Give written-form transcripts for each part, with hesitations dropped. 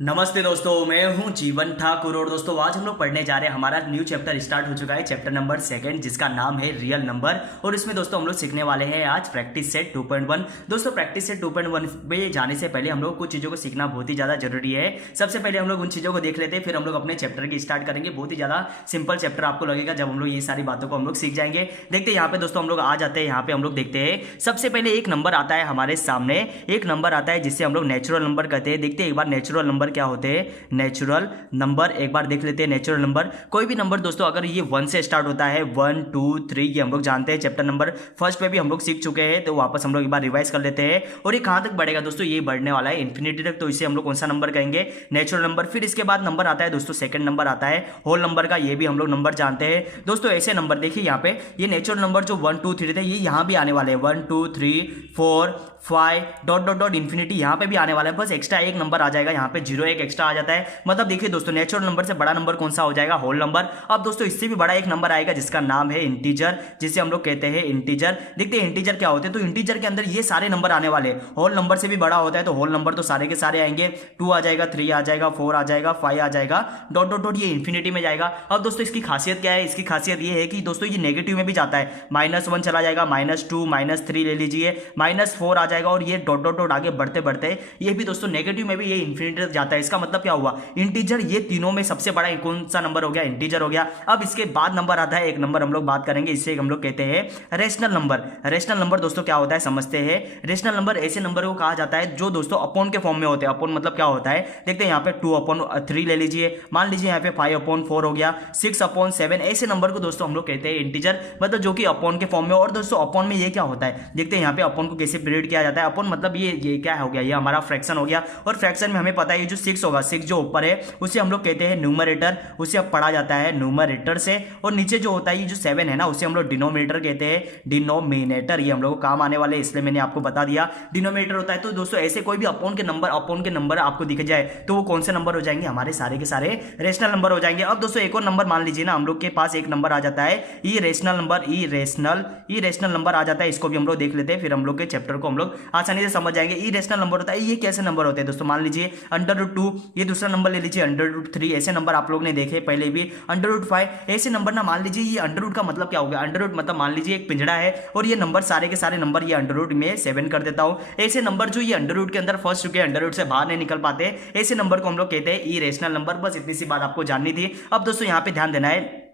नमस्ते दोस्तों, मैं हूं जीवन ठाकुर और दोस्तों आज हम लोग पढ़ने जा रहे हैं। हमारा न्यू चैप्टर स्टार्ट हो चुका है, चैप्टर नंबर 2 जिसका नाम है रियल नंबर। और इसमें दोस्तों हम लोग सीखने वाले हैं आज प्रैक्टिस सेट 2.1। दोस्तों प्रैक्टिस सेट 2.1 पे जाने से पहले हम लोग कुछ चीज़ों को सीखना बहुत ही ज़्यादा जरूरी है। सबसे पहले हम लोग उन चीज़ों को देख लेते हैं, फिर हम लोग अपने चैप्टर की स्टार्ट करेंगे। बहुत ही ज़्यादा सिंपल चैप्टर आपको लगेगा जब हम लोग ये सारी बातों को हम लोग सीख जाएंगे। देखते हैं यहाँ पे दोस्तों हम लोग आ जाते हैं। यहाँ पे हम लोग देखते हैं सबसे पहले एक नंबर आता है हमारे सामने, एक नंबर आता है जिससे हम लोग नेचुरल नंबर कहते हैं। देखते हैं एक बार नेचुरल नंबर क्या होते हैं। नेचुरल नंबर एक बार देख लेते हैं। नेचुरल नंबर कोई भी नंबर दोस्तों अगर ये 1 से स्टार्ट होता है, 1 2 3, ये हम लोग जानते हैं, चैप्टर नंबर 1 पे भी हम लोग सीख चुके हैं, तो वापस हम लोग एक बार रिवाइज कर लेते हैं। और ये कहां तक बढ़ेगा दोस्तों, ये बढ़ने वाला है इंफिनिटी तक, तो इसे हम लोग कौन सा नंबर कहेंगे, नेचुरल नंबर। फिर इसके बाद नंबर आता है दोस्तों, सेकंड नंबर आता है होल नंबर का, ये भी हम लोग नंबर जानते हैं दोस्तों। ऐसे नंबर देखिए यहाँ पे, ये नेचुरल नंबर जो 1 2 3 थे, ये यहाँ भी आने वाले हैं, 1 2 3 4 5 डॉट डॉट डॉट इन्फिनिटी यहाँ पे भी आने वाला है। बस एक्स्ट्रा एक नंबर आ जाएगा, यहाँ पे 0 एक एक्स्ट्रा आ जाता है। मतलब देखिए दोस्तों, नेचुरल नंबर से बड़ा नंबर कौन सा हो जाएगा, होल नंबर। अब दोस्तों इससे भी बड़ा एक नंबर आएगा जिसका नाम है इंटीजर, जिसे हम लोग कहते हैं इंटीजर। देखते हैं इंटीजर क्या होते हैं। तो इंटीजर के अंदर ये सारे नंबर आने वाले हैं। होल नंबर से भी बड़ा होता है तो होल नंबर तो सारे के सारे आएंगे, 2 आ जाएगा, 3 आ जाएगा, 4 आ जाएगा, 5 आ जाएगा, डॉट डॉट डॉट ये इंफिनिटी में जाएगा। अब दोस्तों इसकी खासियत क्या है, इसकी खासियत ये है कि दोस्तों ये नेगेटिव में भी जाता है, -1 चला जाएगा, -2 -3 ले लीजिए, -4 आ जाएगा, और ये डॉट डॉट डॉट आगे बढ़ते बढ़ते ये भी दोस्तों नेगेटिव में भी ये इंफिनिटी तक जाता है। इसका मतलब क्या हुआ, इंटीजर ये तीनों में सबसे बड़ा कौन सा नंबर हो गया, इंटीजर हो गया। अब इसके बाद नंबर आता है, एक नंबर हम लोग बात करेंगे, इसे हम लोग कहते हैं रेशनल नंबर। रेशनल नंबर दोस्तों क्या होता है समझते हैं। रेशनल नंबर ऐसे नंबर को कहा जाता है जो दोस्तों अपॉन के फॉर्म में होते हैं। अपॉन मतलब क्या होता है, देखते हैं यहाँ पे 2/3 ले लीजिए, मान लीजिए यहाँ पे 5/4 हो गया, 6/7, ऐसे नंबर को दोस्तों हम लोग कहते हैं इंटीजर, मतलब जो कि अपॉन के फॉर्म में। और दोस्तों अपॉन में ये क्या होता है, देखते हैं यहाँ पे अपॉन को कैसे पीरियड किया जाता है। अपॉन मतलब ये क्या हो गया, ये हमारा फ्रैक्शन हो गया। और फ्रैक्शन में हमें पता है ये जो 6 होगा, 6 जो ऊपर है उसे हम लोग कहते हैं न्यूमरेटर, उसे अब पढ़ा जाता है न्यूमरेटर से। और नीचे जो होता है ये जो 7 है ना, उसे हम लोग डिनोमिनेटर कहते हैं, डिनोमिनेटर। ये हम लोग को काम आने वाले, इसलिए मैंने आपको बता दिया डिनोमिनेटर होता है। तो दोस्तों ऐसे कोई भी अपॉन के नंबर आपको दिख जाए तो वो कौन से नंबर हो जाएंगे, हमारे सारे के सारे रेशनल नंबर हो जाएंगे। अब दोस्तों एक और नंबर मान लीजिए ना, हम लोग के पास एक नंबर आ जाता है इरेशनल नंबर, इरेशनल नंबर आ जाता है। इसको भी हम लोग देख लेते हैं, फिर हम लोग के चैप्टर को हम लोग आसानी से समझ जाएंगे। इरेशनल नंबर होता है, ये कैसे नंबर होते हैं दोस्तों, मान लीजिए √2, ये दूसरा नंबर ले लीजिए √3, ऐसे नंबर आप लोग ने देखे पहले भी, √5, ऐसे नंबर ना, मान लीजिए ये अंडर रूट का मतलब क्या हो गया, अंडर रूट मतलब मान लीजिए एक पिंजड़ा है और ये नंबर सारे के सारे नंबर ये अंडर रूट में 7 कर देता हूं। ऐसे नंबर जो ये अंडर रूट के अंदर फंस चुके हैं, अंडर रूट से बाहर नहीं निकल पाते, ऐसे नंबर को हम लोग कहते हैं इरेशनल नंबर। बस इतनी सी बात आपको जाननी थी। अब दोस्तों यहाँ पे ध्यान देना है,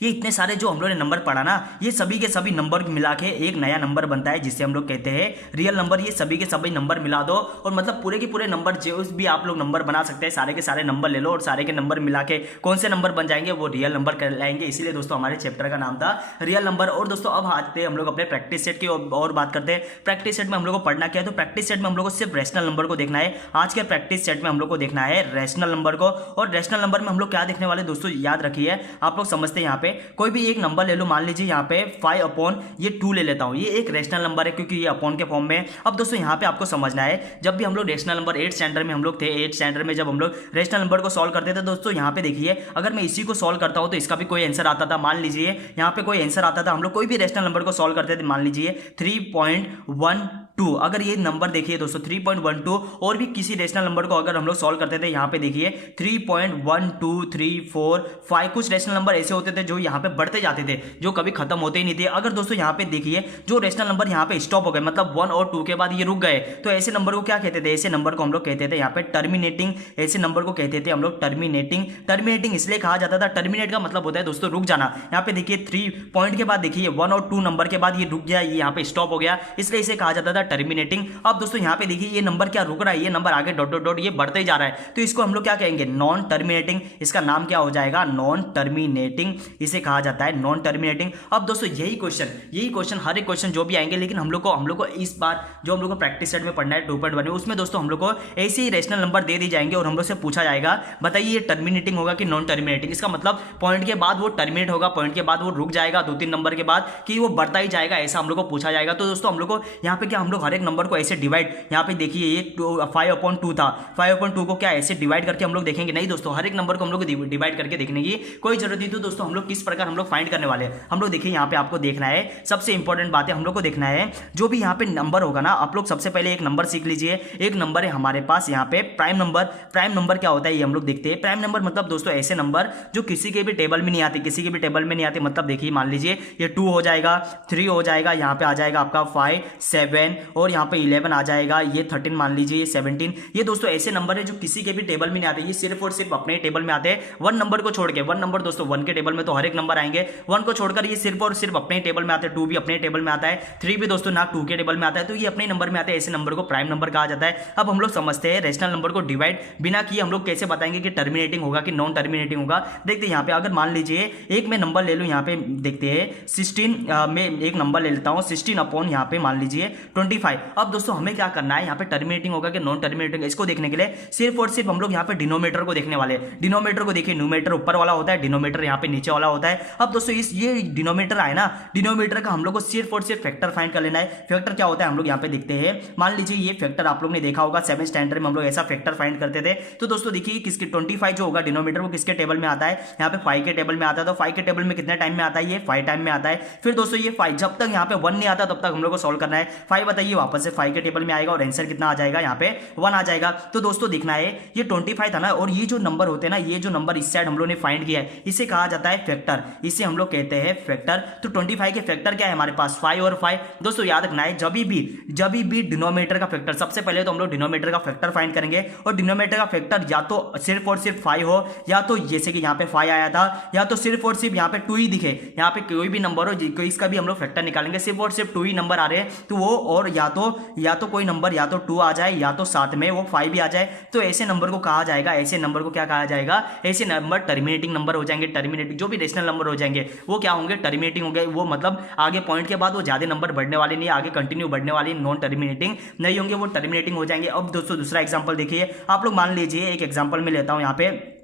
ये इतने सारे जो हम लोगों ने नंबर पढ़ा ना, ये सभी के सभी नंबर मिला के एक नया नंबर बनता है जिसे हम लोग कहते हैं रियल नंबर। ये सभी के सभी नंबर मिला दो और मतलब पूरे के पूरे नंबर जो भी आप लोग नंबर बना सकते हैं, सारे के सारे नंबर ले लो और सारे के नंबर मिला के कौन से नंबर बन जाएंगे, वो रियल नंबर कहलाएंगे। इसीलिए दोस्तों हमारे चैप्टर का नाम था रियल नंबर। और दोस्तों अब आते हैं हम लोग अपने प्रैक्टिस सेट की और बात करते हैं। प्रैक्टिस सेट में हम लोग को पढ़ना क्या है, तो प्रैक्टिस सेट में हम लोग को सिर्फ रेशनल नंबर को देखना है। आज के प्रैक्टिस सेट में हम लोग को देखना है रेशनल नंबर को। और रेशनल नंबर में हम लोग क्या देखने वाले दोस्तों, याद रखिए, आप लोग समझते हैं। यहाँ पे कोई भी एक नंबर ले लो, मान लीजिए यहाँ पे 5/2 ले लेता हूं, ये एक रेशनल नंबर है क्योंकि ये अपॉन के फॉर्म में है। अब दोस्तों यहाँ पे आपको समझना है, जब भी हम लोग रेशनल नंबर 8th स्टैंडर्ड में हम लोग थे, 8th स्टैंडर्ड में जब हम लोग रेशनल नंबर को सॉल्व करते थे दोस्तों, यहाँ पे देखिए अगर मैं इसी को सॉल्व करता हूं तो इसका भी कोई आंसर आता था। मान लीजिए यहाँ पे कोई आंसर आता था, हम लोग कोई भी रेशनल नंबर को सॉल्व करते थे, मान लीजिए 3.12, अगर ये नंबर देखिए दोस्तों 3.12, और भी किसी रेशनल नंबर को अगर हम लोग सॉल्व करते थे, यहाँ पे देखिए 3.12 3 4 5, कुछ रेशनल नंबर ऐसे होते थे जो यहाँ पे बढ़ते जाते थे, जो कभी खत्म होते ही नहीं थे। अगर दोस्तों यहाँ पे देखिए जो रेशनल नंबर यहाँ पे स्टॉप हो गए, मतलब 1 और 2 के बाद ये रुक गए, तो ऐसे नंबर को क्या कहते थे, ऐसे नंबर को हम लोग कहते थे यहाँ पे टर्मिनेटिंग। ऐसे नंबर को कहते थे हम लोग टर्मिनेटिंग। टर्मिनेटिंग इसलिए कहा जाता था, टर्मिनेट का मतलब होता है दोस्तों रुक जाना। यहाँ पे देखिए 3 पॉइंट के बाद देखिए 1 और 2 नंबर के बाद ये रुक गया, ये यहाँ पे स्टॉप हो गया, इसलिए इसे कहा जाता था टर्मिनेटिंग। अब दोस्तों यहाँ पे देखिए ये नंबर क्या रुक रहा है, ये नंबर आगे डॉट डॉट डॉट ये बढ़ते ही जा रहा है, तो इसको हम लोग क्या कहेंगे, नॉन टर्मिनेटिंग। इसका नाम क्या हो जाएगा, नॉन टर्मिनेटिंग, इसे कहा जाता है नॉन टर्मिनेटिंग। अब दोस्तों यही क्वेश्चन हर एक क्वेश्चन जो भी आएंगे, लेकिन हम लोग को इस बार जो हम लोग को प्रैक्टिस सेट में पढ़ना है 2.1 में, उसमें दोस्तों हम लोग को ऐसे ही रेशनल नंबर दे दी जाएंगे और हम लोग से पूछा जाएगा, बताइए ये टर्मिनेटिंग होगा कि नॉन टर्मिनेटिंग। इसका मतलब पॉइंट के बाद वो टर्मिनेट होगा, पॉइंट के बाद वो रुक जाएगा 2-3 नंबर के बाद, कि वो बढ़ता ही जाएगा, ऐसा हम लोग को पूछा जाएगा। तो दोस्तों हम लोग को यहाँ पे क्या हम हम लोग हर एक नंबर को ऐसे डिवाइड, यहाँ पे देखिए ये 5/2 था, 5/2 को क्या ऐसे डिवाइड करके हम लोग देखेंगे? नहीं दोस्तों, हर एक नंबर को हम लोग डिवाइड करके देखने की कोई जरूरत नहीं। तो दोस्तों हम लोग किस प्रकार हम लोग फाइंड करने वाले हैं, हम लोग देखिए यहाँ पे आपको देखना है, सबसे इंपॉर्टेंट बात है हम लोग को देखना है जो भी यहाँ पे नंबर होगा ना, आप लोग सबसे पहले एक नंबर सीख लीजिए। एक नंबर है हमारे पास यहाँ पे प्राइम नंबर। प्राइम नंबर क्या होता है ये हम लोग देखते हैं। प्राइम नंबर मतलब दोस्तों ऐसे नंबर जो किसी के भी टेबल में नहीं आते, किसी के भी टेबल में नहीं आते। मतलब देखिए मान लीजिए ये 2 हो जाएगा, 3 हो जाएगा, यहाँ पे आ जाएगा आपका 5, 7 और यहाँ पे 11 आ जाएगा, ये 13 मान लीजिए, ये 17। ये दोस्तों ऐसे नंबर है जो किसी के भी टेबल में नहीं आते, ये सिर्फ और सिर्फ अपने टेबल में आते हैं। 1 नंबर को छोड़ के, 1 नंबर दोस्तों 1 के टेबल में तो हर एक नंबर आएंगे, 1 को छोड़कर ये सिर्फ और सिर्फ अपने टेबल में आते हैं। 2 भी अपने टेबल में आता है, 3 भी दोस्तों ना 2 के टेबल में आता है, तो ये अपने नंबर में आते हैं। ऐसे नंबर को प्राइम नंबर कहा जाता है। अब हम लोग समझते हैं रेशनल नंबर को डिवाइड बिना किए हम लोग कैसे बताएंगे कि टर्मिनेटिंग होगा कि नॉन टर्मिनेटिंग होगा। देखते हैं यहाँ पे, अगर मान लीजिए एक मैं नंबर ले लूँ, यहाँ पे देखते हैं 16 में एक नंबर ले लेता हूँ, 16 अपॉन यहाँ पे मान लीजिए 25। अब दोस्तों हमें क्या करना है, यहाँ पे टर्मिनेटिंग होगा कि नॉन टर्मिनेटिंग, इसको देखने के लिए सिर्फ और सिर्फ हम लोग यहाँ पे डिनोमीटर को देखने वाले हैं। डिनोमीटर को देखिए, न्यूमेटर ऊपर वाला होता है, डिनोमीटर यहाँ पे नीचे वाला होता है। अब दोस्तों इस ये डिनोमीटर आए ना, डिनोमीटर का हम लोग को सिर्फ और सिर्फ फैक्टर फाइंड कर लेना है। फैक्टर क्या होता है हम लोग यहाँ पे देखते हैं। मान लीजिए ये फैक्टर आप लोग ने देखा होगा 7th स्टैंडर्ड में हम लोग ऐसा फैक्टर फाइंड करते थे। तो दोस्तों देखिए किसके 25 जो होगा डिनोमीटर वो किसके टेबल में आता है, यहाँ पे 5 के टेबल में आता है। तो 5 के टेबल में कितने टाइम में आता है, ये 5 टाइम में आता है। फिर दोस्तों ये 5 जब तक यहाँ पे 1 नहीं आता तब तक हम लोग को सॉल्व करना है। 5 बताइए वापस से 5 के टेबल में आएगा और आंसर कितना आ जाएगा, यहाँ पे 1 आ जाएगा। तो दोस्तों देखना है ये 25 था ना, और ये जो नंबर होते हैं ना, ये जो नंबर इस साइड हम लोग ने फाइंड किया है इसे कहा जाता है फैक्टर, इसे हम लोग कहते हैं फैक्टर। तो 25 के फैक्टर क्या है हमारे पास, 5 और 5। दोस्तों याद रखना है जब भी डिनोमीटर का फैक्टर, सबसे पहले तो हम लोग डिनोमीटर का फैक्टर फाइंड करेंगे, और डिनोमीटर का फैक्टर या तो सिर्फ और सिर्फ 5 हो, या तो जैसे कि यहाँ पे 5 आया था, या तो सिर्फ और सिर्फ यहाँ पे 2 ही दिखे। यहाँ पे कोई भी नंबर हो इसका भी हम लोग फैक्टर निकालेंगे, सिर्फ और सिर्फ 2 ही नंबर आ रहे हैं तो वो, और या तो कोई नंबर या तो 2 आ जाए या तो साथ में वो 5 भी आ जाए, तो ऐसे नंबर को कहा जाएगा, ऐसे नंबर को क्या कहा जाएगा, ऐसे नंबर टर्मिनेटिंग नंबर हो जाएंगे। टर्मिनेटिंग जो भी रेशनल नंबर हो जाएंगे वो क्या होंगे, टर्मिनेटिंग हो गए। वो मतलब आगे पॉइंट के बाद वो ज्यादा नंबर बढ़ने वाले नहीं, आगे कंटिन्यू बढ़ने वाली, नॉन टर्मिनेटिंग नहीं होंगे, वो टर्मिनेटिंग हो जाएंगे। अब दोस्तों दूसरा एग्जांपल देखिए, आप लोग मान लीजिए एक एग्जांपल में लेता हूं, यहाँ पे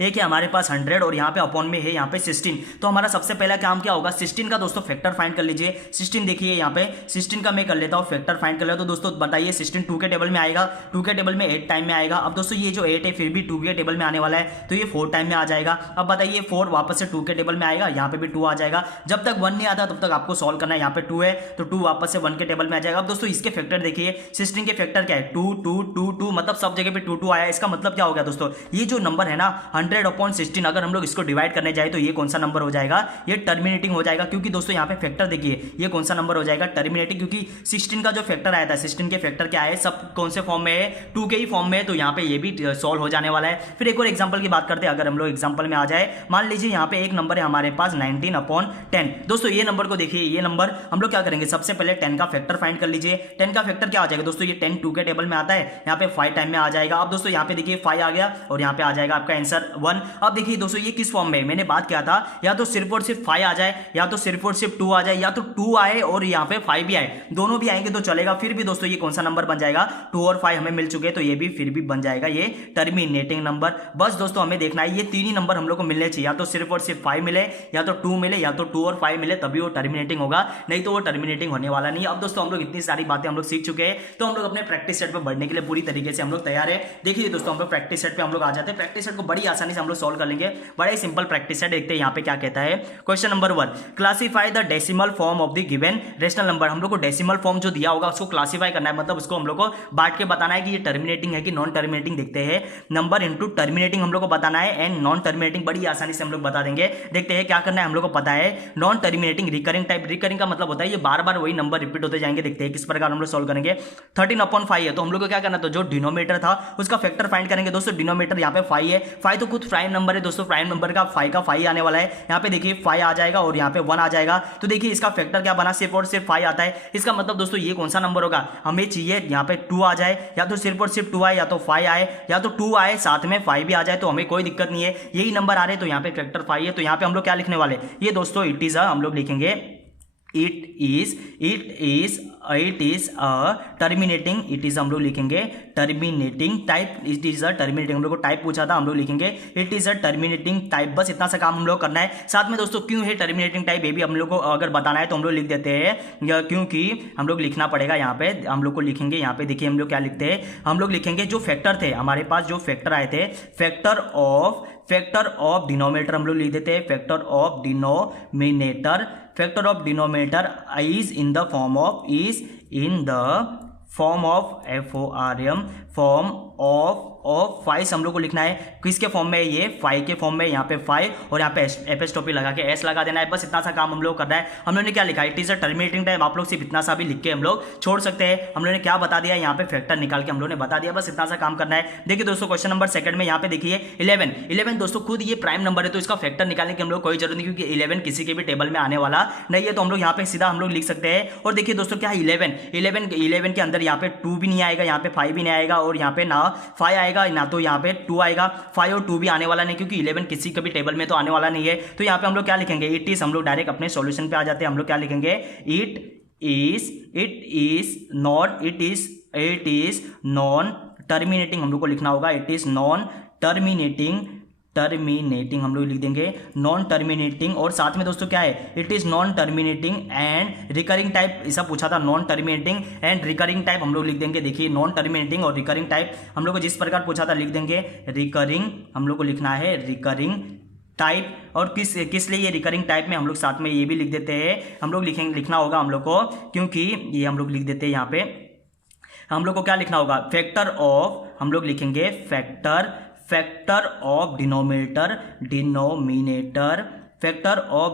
एक है हमारे पास 100 और यहाँ पे अपॉन में है यहाँ पे 16। तो हमारा सबसे पहला काम क्या होगा, 16 का दोस्तों फैक्टर फाइंड कर लीजिए। 16 देखिए यहाँ पे 16 का मैं कर लेता हूँ फैक्टर फाइंड कर लेता हूँ। तो दोस्तों बताइए 16 2 के टेबल में आएगा, 2 के टेबल में 8 टाइम में आएगा। अब दोस्तों ये जो 8 है फिर भी 2 के टेबल में आने वाला है, तो ये 4 टाइम में आ जाएगा। अब बताइए 4 वापस से 2 के टेबल में आएगा, यहाँ पे भी 2 आ जाएगा। जब तक 1 नहीं आता तब तक आपको सॉल्व करना है। यहाँ पे 2 है तो 2 वापस से 1 के टेबल में आ जाएगा। अब दोस्तों इसके फैक्टर देखिए, 16 के फैक्टर क्या है, 2 2 2 2, मतलब सब जगह पे 2 2 आया। इसका मतलब क्या हो गया दोस्तों, ये जो नंबर है ना 100/16, अगर हम लोग इसको डिवाइड करने जाए तो ये कौन सा नंबर हो जाएगा, ये टर्मिनेटिंग हो जाएगा। क्योंकि दोस्तों यहाँ पे फैक्टर देखिए ये कौन सा नंबर हो जाएगा, टर्मिनेटिंग। क्योंकि 16 का जो फैक्टर आया था, 16 के फैक्टर क्या है, सब कौन से फॉर्म में है, 2 के ही फॉर्म में है, तो यहाँ पे ये भी सॉल्व हो जाने वाला है। फिर एक और एग्जांपल की बात करते हैं। अगर हम लोग एग्जांपल में आ जाए, मान लीजिए यहाँ पे एक नंबर है हमारे पास 19/10। दोस्तों ये नंबर को देखिए, ये नंबर हम लोग क्या करेंगे, सबसे पहले 10 का फैक्टर फाइंड कर लीजिए। 10 का फैक्टर क्या आ जाएगा दोस्तों, ये 10 2 के टेबल में आता है, यहाँ पे 5 टाइम में आ जाएगा। अब दोस्तों यहाँ पे देखिए 5 आ गया और यहाँ पे आ जाएगा आपका आंसर 1। अब देखिए दोस्तों ये किस फॉर्म में, मैंने बात किया था या तो सिर्फ और सिर्फ 5 आ जाए, या तो सिर्फ और सिर्फ 2 आ जाए, या तो 2 आए और यहाँ पे 5 भी आए, दोनों भी आएंगे तो चलेगा। फिर भी दोस्तों ये कौन सा नंबर बन जाएगा, 2 और 5 हमें मिल चुके हैं तो ये भी फिर भी बन जाएगा ये टर्मिनेटिंग नंबर। बस दोस्तों हमें देखना है ये 3 ही नंबर हम लोग को मिलने चाहिए, या तो सिर्फ और सिर्फ 5 मिले, या तो 2 मिले, या तो 2 और 5 मिले, तभी वो टर्मिनेटिंग होगा, नहीं तो वो टर्मिनेटिंग होने वाला नहीं। अब दोस्तों हम लोग इतनी सारी बातें हम लोग सीख चुके हैं, तो हम लोग अपने प्रैक्टिस सेट पे बढ़ने के लिए पूरी तरीके से हम लोग तैयार है। देखिए दोस्तों हम लोग प्रैक्टिस सेट पे हम लोग आ जाते हैं, प्रैक्टिस सेट को बड़ी आसानी से हम लोग सॉल्व कर लेंगे, बड़ा ही सिंपल प्रैक्टिस सेट। देखते हैं यहाँ पे क्या कहता है। Question number 1, classify the decimal form of the given rational number. हम लोग को डेसिमल फॉर्म जो दिया होगा उसको क्लासिफाई करना है, मतलब उसको हम लोग को बांट के बताना है कि ये टर्मिनेटिंग है कि नॉन टर्मिनेटिंग। देखते हैं नंबर इनटू टर्मिनेटिंग हम लोग को बताना है, एंड नॉन टर्मिनेटिंग बड़ी आसानी से हम लोग बता देंगे। देखते हैं क्या करना है, हम लोग को पता है non terminating recurring type. Recurring का मतलब होता है ये बार बार वही नंबर रिपीट होते जाएंगे। देखते हैं किस प्रकार हम लोग सॉल्व करेंगे। 13/5 है तो हम लोग को क्या करना था, जो डिनोमीटर था उसका फैक्टर फाइंड करेंगे। दोस्तों डिनोमीटर यहाँ पे 5 है, 5 तो खुद प्राइम नंबर है दोस्तों, प्राइम नंबर का 5 आने वाला है। यहाँ पे देखिए 5 आ जाएगा और यहाँ पे 1 आ जाएगा, तो देखिए इसका फैक्टर क्या बना, सिर्फ और सिर्फ 5 आता है। इसका मतलब दोस्तों ये कौन सा नंबर होगा, हमें चाहिए यहाँ पे 2 आ जाए, या तो सिर्फ और सिर्फ 2 आए, या तो 5 आए, या तो 2 आए साथ में 5 भी आ जाए, तो हमें कोई दिक्कत नहीं है। यही नंबर आ रहे तो यहाँ पे फैक्टर 5 है, तो यहाँ पे हम लोग क्या लिखने वाले, ये दोस्तों इट इज हम लोग लिखेंगे it is a terminating, it is हम लोग लिखेंगे terminating type, it is a terminating, हम लोग को टाइप पूछा था, हम लोग लिखेंगे it is a terminating type. बस इतना सा काम हम लोग करना है। साथ में दोस्तों क्यों है टर्मिनेटिंग टाइप, ये भी हम लोग को अगर बताना है तो हम लोग लिख देते हैं, क्योंकि हम लोग लिखना पड़ेगा। यहाँ पे हम लोग को लिखेंगे, यहाँ पे देखिए हम लोग क्या लिखते हैं, हम लोग लिखेंगे जो फैक्टर थे हमारे पास, जो फैक्टर आए थे, फैक्टर ऑफ डिनोमिनेटर हम लोग लिख देते हैं, factor of denominator, factor of denominator is in the form of FORM, form of five हम लोग को लिखना है। किसके फॉर्म में, ये फाइव के फॉर्म में, यहाँ पे फाइव और यहाँ पे एपिस्ट्रोफी लगा के एस लगा देना है। बस इतना सा काम हम लोग करना है। हम लोगों ने क्या लिखा, it is a terminating type, आप लोग सिर्फ इतना सा भी लिख के हम लोग छोड़ सकते हैं। हम लोगों ने क्या बता दिया, यहाँ पे फैक्टर निकाल के हम लोग ने बता दिया। बस इतना सा काम करना है। देखिए दोस्तों क्वेश्चन नंबर सेकंड में यहाँ पे देखिए 11 दोस्तों खुद ये प्राइम नंबर है, तो इसका फैक्टर निकालने की हम लोग कोई जरूरत नहीं, क्योंकि 11 किसी के भी टेबल में आने वाला नहीं है, तो हम लोग यहाँ पे सीधा हम लोग लिख सकते हैं। और देखिए दोस्तों क्या है 11 के अंदर यहाँ पे 2 भी नहीं आएगा, यहाँ पे 5 भी नहीं आएगा, और यहाँ पे ना 5 आएगा ना तो यहाँ पे 2 आएगा। 5 और 2 भी आने वाला नहीं, क्योंकि 11 किसी के भी टेबल में तो आने वाला नहीं है। तो यहाँ पे हम लोग क्या लिखेंगे, इट इज, हम लोग डायरेक्ट अपने सॉल्यूशन पे आ जाते हैं। हम लोग क्या लिखेंगे, इट इज नॉन टर्मिनेटिंग, हम लोग को लिखना होगा, इट इज नॉन टर्मिनेटिंग हम लोग लिख देंगे नॉन टर्मिनेटिंग। और साथ में दोस्तों क्या है, it is non terminating and recurring type, ऐसा पूछा था, non terminating and recurring type हम लोग लिख देंगे। देखिए नॉन टर्मिनेटिंग और रिकरिंग टाइप हम लोग को जिस प्रकार पूछा था लिख देंगे रिकरिंग, हम लोग को लिखना है रिकरिंग टाइप। और किस लिए ये रिकरिंग टाइप में हम लोग साथ में ये भी लिख देते हैं, हम लोग लिखना होगा हम लोग को, क्योंकि ये हम लोग लिख देते हैं, यहाँ पे हम लोग को क्या लिखना होगा, फैक्टर ऑफ, हम लोग लिखेंगे factor of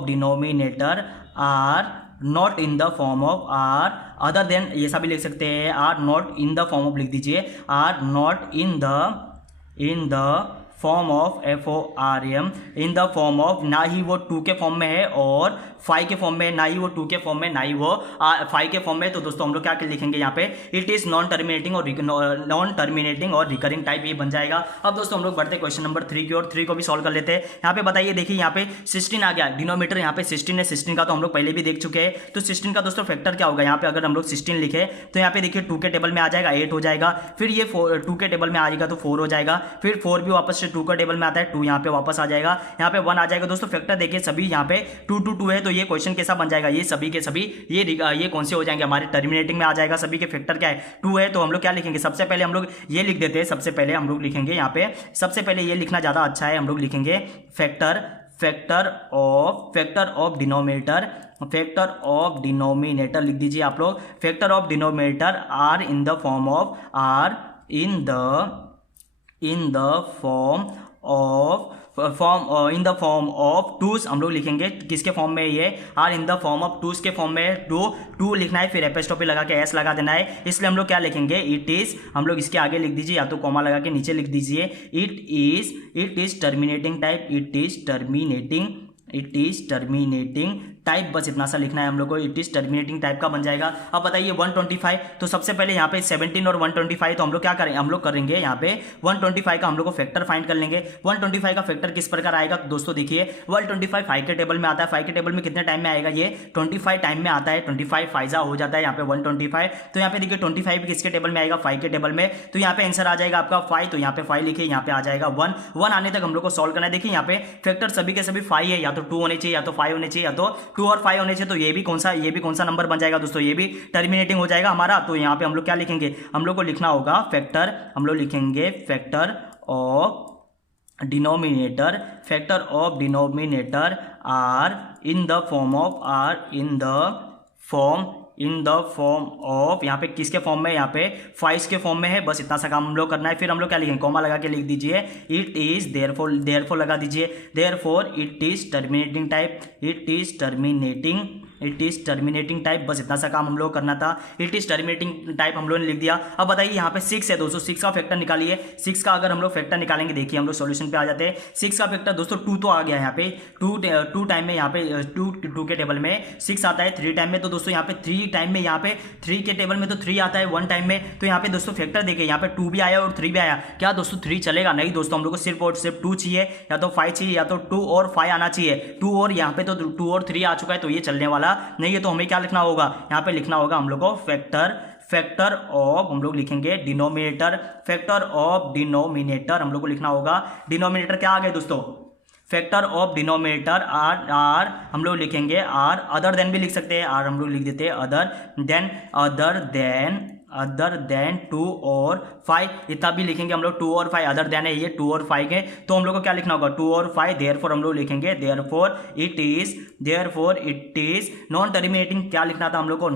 denominator are not in the form of are other than, ये सब भी लिख सकते हैं, are not in the form of लिख दीजिए, are not in the form of FORM, in the form of, ना ही वो 2 के फॉर्म में है और 5 के फॉर्म में, ना ही वो 2 के फॉर्म में, ना ही वो 5 के फॉर्म में। तो दोस्तों हम लोग क्या लिखेंगे यहाँ पे, इट इज नॉन टर्मिनेटिंग और रिकरिंग टाइप, ये बन जाएगा। अब दोस्तों हम लोग बढ़ते क्वेश्चन नंबर 3 की और 3 को भी सॉल्व कर लेते हैं। यहाँ पे बताइए, देखिए यहाँ पे 16 आ गया, डिनोमीटर यहाँ पे 16 है, 16 का तो हम लोग पहले भी देख चुके हैं। तो 16 का दोस्तों फैक्टर क्या होगा, यहाँ पे अगर हम लोग 16 लिखे तो यहाँ पे देखिए 2 के टेबल में आ जाएगा, 8 हो जाएगा, फिर ये 2 के टेबल में आएगा तो 4 हो जाएगा, फिर 4 भी वापस से 2 के टेबल में आता है, 2 यहाँ पे वापस आ जाएगा, यहाँ पे 1 आ जाएगा। दोस्तों फैक्टर देखिए सभी यहाँ पे 2 2 2 है, तो ये क्वेश्चन कैसा बन जाएगा, ये सभी के सभी ये कौन से हो जाएंगे, हमारे टर्मिनेटिंग में आ जाएगा। सभी के फैक्टर क्या है, 2 है, तो हम लोग क्या लिखेंगे, सबसे पहले हम लोग ये लिख देते हैं, सबसे पहले हम लोग लिखेंगे यहाँ पे, सबसे पहले ये लिखना ज्यादा अच्छा है, हम लोग लिखेंगे फैक्टर ऑफ डिनोमिनेटर लिख दीजिए आप लोग, factor of denominator are in the form of twos, हम लोग लिखेंगे किसके फॉर्म में, ये are in the form of twos के फॉर्म में, टू लिखना है, फिर एपिस्ट्रोफी लगा के एस लगा देना है। इसलिए हम लोग क्या लिखेंगे, इट इज, हम लोग इसके आगे लिख दीजिए या तो कॉमा लगा के नीचे लिख दीजिए, it is terminating type, it is terminating type, बस इतना सा लिखना है हम लोग को, इट इज टर्मिनेटिंग टाइप का बन जाएगा। अब बताइए 125, तो सबसे पहले यहाँ पे 17 और 125, तो हम लोग क्या करेंगे, हम लोग करेंगे यहाँ पे 125 का हम लोग को फैक्टर फाइंड कर लेंगे। 125 का फैक्टर किस प्रकार आएगा, तो दोस्तों देखिए 125 5 के टेबल में आता है, 5 के टेबल में कितने टाइम में आएगा, ये 25 टाइम में आता है, 25 फाइजा हो जाता है यहाँ पे 125। तो यहाँ पे देखिए 25 किसके टेबल में आएगा, 5 के टेबल में, तो यहाँ पे आंसर आ जाएगा आपका 5, तो यहाँ पे 5 लिखिए, यहाँ पे आ जाएगा 1 आने तक हम लोग को सॉल्व करना है। देखिए यहाँ पे फैक्टर सभी के सभी 5 है, या तो 2 होने चाहिए, या तो 5 होने चाहिए, या तो 2 और 5 होने चाहिए, तो ये भी कौन सा नंबर बन जाएगा दोस्तों, ये भी टर्मिनेटिंग हो जाएगा हमारा। तो यहाँ पे हम लोग क्या लिखेंगे, हम लोग को लिखना होगा फैक्टर, हम लोग लिखेंगे factor of denominator are in the form of यहाँ पे किसके फॉर्म में, यहाँ पे 5 के फॉर्म में है, बस इतना सा काम हम लोग करना है। फिर हम लोग क्या लिखेंगे, कॉमा लगा के लिख दीजिए, इट इज देयरफॉर लगा दीजिए, therefore it is terminating type, बस इतना सा काम हम लोग करना था, इट इज टर्मिनेटिंग टाइप हम लोगों ने लिख दिया। अब बताइए यहाँ पे 6 है दोस्तों, 6 का फैक्टर निकालिए, 6 का अगर हम लोग फैक्टर निकालेंगे, देखिए हम लोग सॉल्यूशन पे आ जाते हैं। 6 का फैक्टर दोस्तों 2 तो आ गया यहाँ पे, 2 टाइम में, यहाँ पे 2 के टेबल में 6 आता है, 3 टाइम में, तो दोस्तों यहाँ पे 3 टाइम में, यहाँ पे 3 के टेबल में तो 3 आता है 1 टाइम में। तो यहाँ पे दोस्तों फैक्टर देखिए, यहाँ पे 2 भी आया और 3 भी आया, क्या दोस्तों 3 चलेगा, नहीं दोस्तों, हम लोग को सिर्फ और सिर्फ 2 चाहिए, या तो 5 चाहिए, या तो 2 और 5 आना चाहिए। 2 और यहाँ पे तो 2 और 3 आ चुका है, तो ये चलने वाला वाला नहीं है, तो हमें क्या लिखना होगा, यहाँ पे लिखना होगा हम लोग को फैक्टर ऑफ, हम लोग लिखेंगे डिनोमिनेटर, फैक्टर ऑफ डिनोमिनेटर हम लोग को लिखना होगा। डिनोमिनेटर क्या आ गए दोस्तों, फैक्टर ऑफ डिनोमिनेटर आर हम लोग लिखेंगे आर, अदर देन भी लिख सकते हैं, आर हम लोग लिख देते हैं अदर देन 2 और 5, इतना भी लिखेंगे हम लोग। 2 और 5 अदर देन है, ये 2 और 5 के, तो हम लोग को क्या लिखना होगा 2 और 5, देयरफॉर हम लोग लिखेंगे therefore it is non terminating, क्या लिखना था हम लोग को,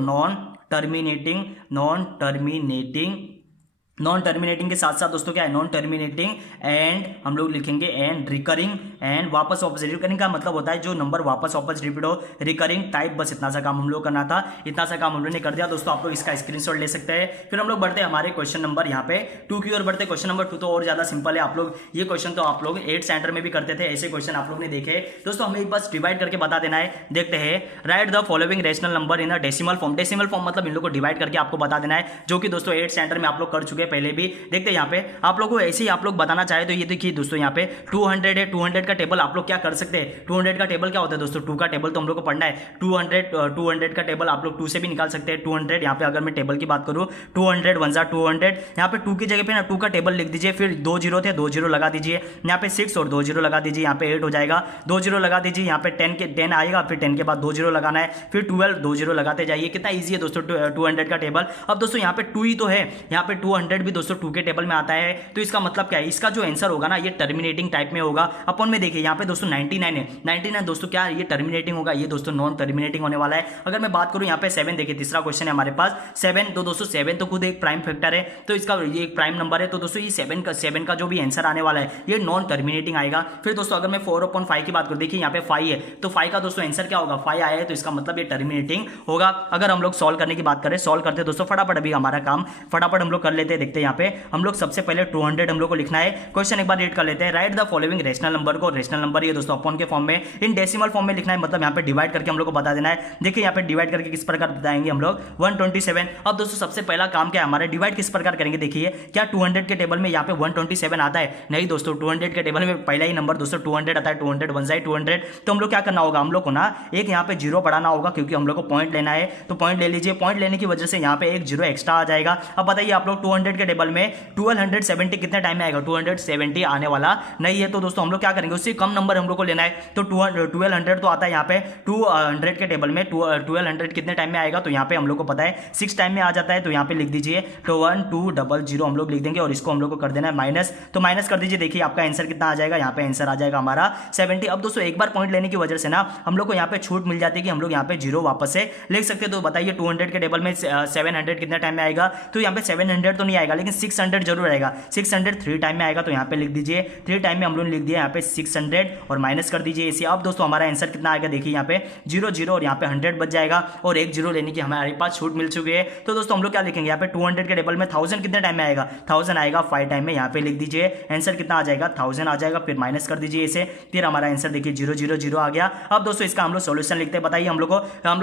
नॉन टर्मिनेटिंग के साथ साथ दोस्तों क्या है, नॉन टर्मिनेटिंग एंड हम लोग लिखेंगे एंड रिकरिंग, एंड वापस रिकरिंग का मतलब होता है जो नंबर वापस रिपीट हो, रिकरिंग टाइप, बस इतना सा काम हम लोग करना था, इतना सा काम हम लोग ने कर दिया दोस्तों। आप लोग इसका स्क्रीनशॉट ले सकते हैं। फिर हम लोग बढ़ते हैं हमारे क्वेश्चन नंबर यहाँ पे 2 की ओर बढ़ते। क्वेश्चन नंबर 2 तो और ज्यादा सिंपल है, आप लोग ये क्वेश्चन तो आप लोग 8th स्टैंडर्ड में भी करते थे, ऐसे क्वेश्चन आप लोग ने देखे दोस्तों। हमें बस डिवाइड करके बता देना है। देखते हैं, right the following rational number in a decimal form. Decimal form मतलब इन लोग को डिवाइड करके आपको बता देना है, जो कि दोस्तों 8th स्टैंडर्ड में आप लोग कर चुके हैं पहले भी। देखते हैं यहाँ पे आप लोगों को ऐसे ही आप लोग बताना चाहे तो ये देखिए दोस्तों, यहाँ पे 200 है, 200 का टेबल आप लोग क्या कर सकते हैं, 200 का टेबल क्या होता है दोस्तों, 2 का टेबल तो हम लोग को पढ़ना है। 200 का टेबल आप लोग 2 से भी निकाल सकते हैं। 200 यहाँ पे अगर मैं टेबल की बात करूँ, 200 1 200, यहाँ पे 2 की जगह पे ना 2 का टेबल लिख दीजिए, फिर 2 0 थे 2 0 लगा दीजिए, यहाँ पे 6 और 2 0 लगा दीजिए, यहाँ पे 8 हो जाएगा, 2 0 लगा दीजिए, यहाँ पे 10 आएगा, फिर 10 के बाद 2 0 लगाना है, फिर 12 2 0 लगाते जाइए। कितना ईजी है दोस्तों 200 का टेबल। अब दोस्तों यहाँ पे 2 ही तो है, यहाँ पे 200 भी दोस्तों 2 के टेबल में आता है, तो इसका मतलब क्या है, इसका जो आंसर होगा ना ये टर्मिनेटिंग टाइप में होगा। अपन में देखिए यहाँ पे दोस्तों 99 है, 99 दोस्तों क्या ये टर्मिनेटिंग होगा, ये दोस्तों नॉन टर्मिनेटिंग होने वाला है। अगर मैं बात करूँ यहाँ पे 7, देखिए तीसरा क्वेश्चन है हमारे पास 7, तो दोस्तों 7 तो खुद एक प्राइम फैक्टर है, तो इसका ये एक प्राइम नंबर है, तो दोस्तों ये 7 का जो भी आंसर आने वाला है ये नॉन टर्मिनेटिंग आएगा। फिर दोस्तों अगर मैं 4/5 की बात करूँ, देखिए यहाँ पे 5 है, तो 5 का दोस्तों आंसर क्या होगा, 5 आया है, तो इसका मतलब ये टर्मिनेटिंग होगा। अगर हम लोग सॉल्व करने की बात करें, सॉल्व करते हैं दोस्तों फटाफट, अभी हमारा काम फटाफट हम लोग कर लेते हैं। देखते हैं यहाँ पे हम लोग सबसे पहले 200 हम लोग को लिखना है। क्वेश्चन एक बार रीड कर लेते हैं, right the following rational number को, रेशनल नंबर ये दोस्तों अपॉन के फॉर्म में इन डेसिमल फॉर्म में लिखना है, मतलब यहाँ पे डिवाइड करके हम लोग को बता देना है। देखिए यहाँ पे डिवाइड करके किस प्रकार बताएंगे हम लोग 127। अब दोस्तों सबसे पहला काम क्या है हमारा, डिवाइड किस प्रकार करेंगे। देखिए क्या 200 के टेबल में यहाँ पे 127 आता है, नहीं दोस्तों 200 के टेबल में पहला ही नंबर दोस्तों 200 आता है, 200 1 जाए 200, तो हम लोग क्या करना होगा, हम लोग को ना एक यहाँ पे 0 बढ़ाना होगा, क्योंकि हम लोग को पॉइंट लेना है, तो पॉइंट ले लीजिए। पॉइंट लेने की वजह से यहाँ पे एक 0 एक्स्ट्रा आ जाएगा। अब बताइए आप लोग 200 के टेबल में 1270 कितने टाइम में आएगा, 270 आने वाला नहीं है, तो दोस्तों हम लोग क्या करेंगे, उससे कम नंबर हम लोग को लेना है, तो 1200 तो आता है यहाँ पे 200 के टेबल में 1200 कितने टाइम में आएगा, तो यहाँ पे हम लोग को पता है 6 टाइम में आ जाता है, तो यहाँ पे लिख दीजिए, तो 1200 हम लोग लिख देंगे, और इसको हम लोग को कर देना है माइनस, तो माइनस कर दीजिए। देखिए आपका आंसर कितना आ जाएगा, यहाँ पे आंसर आ जाएगा हमारा 70। अब दोस्तों एक बार पॉइंट लेने की वजह से ना हम लोग को यहाँ पे छूट मिल जाती है कि हम लोग यहाँ पे 0 वापस से लिख सकते हैं। तो बताइए 200 के टेबल में 700 कितने टाइम में आएगा, तो यहाँ पे 700 तो नहीं आएगा, लेकिन 600 जरूर आएगा। 600 3 टाइम में आएगा, तो यहाँ पे लिख दीजिए 3 टाइम में हम लोग लिख दिया यहाँ पे 600 और माइनस कर दीजिए इसे। अब दोस्तों हमारा आंसर कितना आएगा, देखिए यहाँ पे 0 0 और यहाँ पे 100 बच जाएगा, और एक 0 लेने की हमारे पास छूट मिल चुकी है। तो दोस्तों हम लोग क्या लिखेंगे, यहाँ पे 200 के टेबल में 1000 कितने टाइम में आएगा, 1000 आएगा 5 टाइम में, यहाँ पे लिख दीजिए आंसर कितना आ जाएगा 1000 आ जाएगा, फिर माइनस कर दीजिए इसे, फिर हमारा आंसर देखिए 0 0 0 आ गया। अब दोस्तों इसका हम लोग सॉल्यूशन लिखते हैं। बताइए हम लोग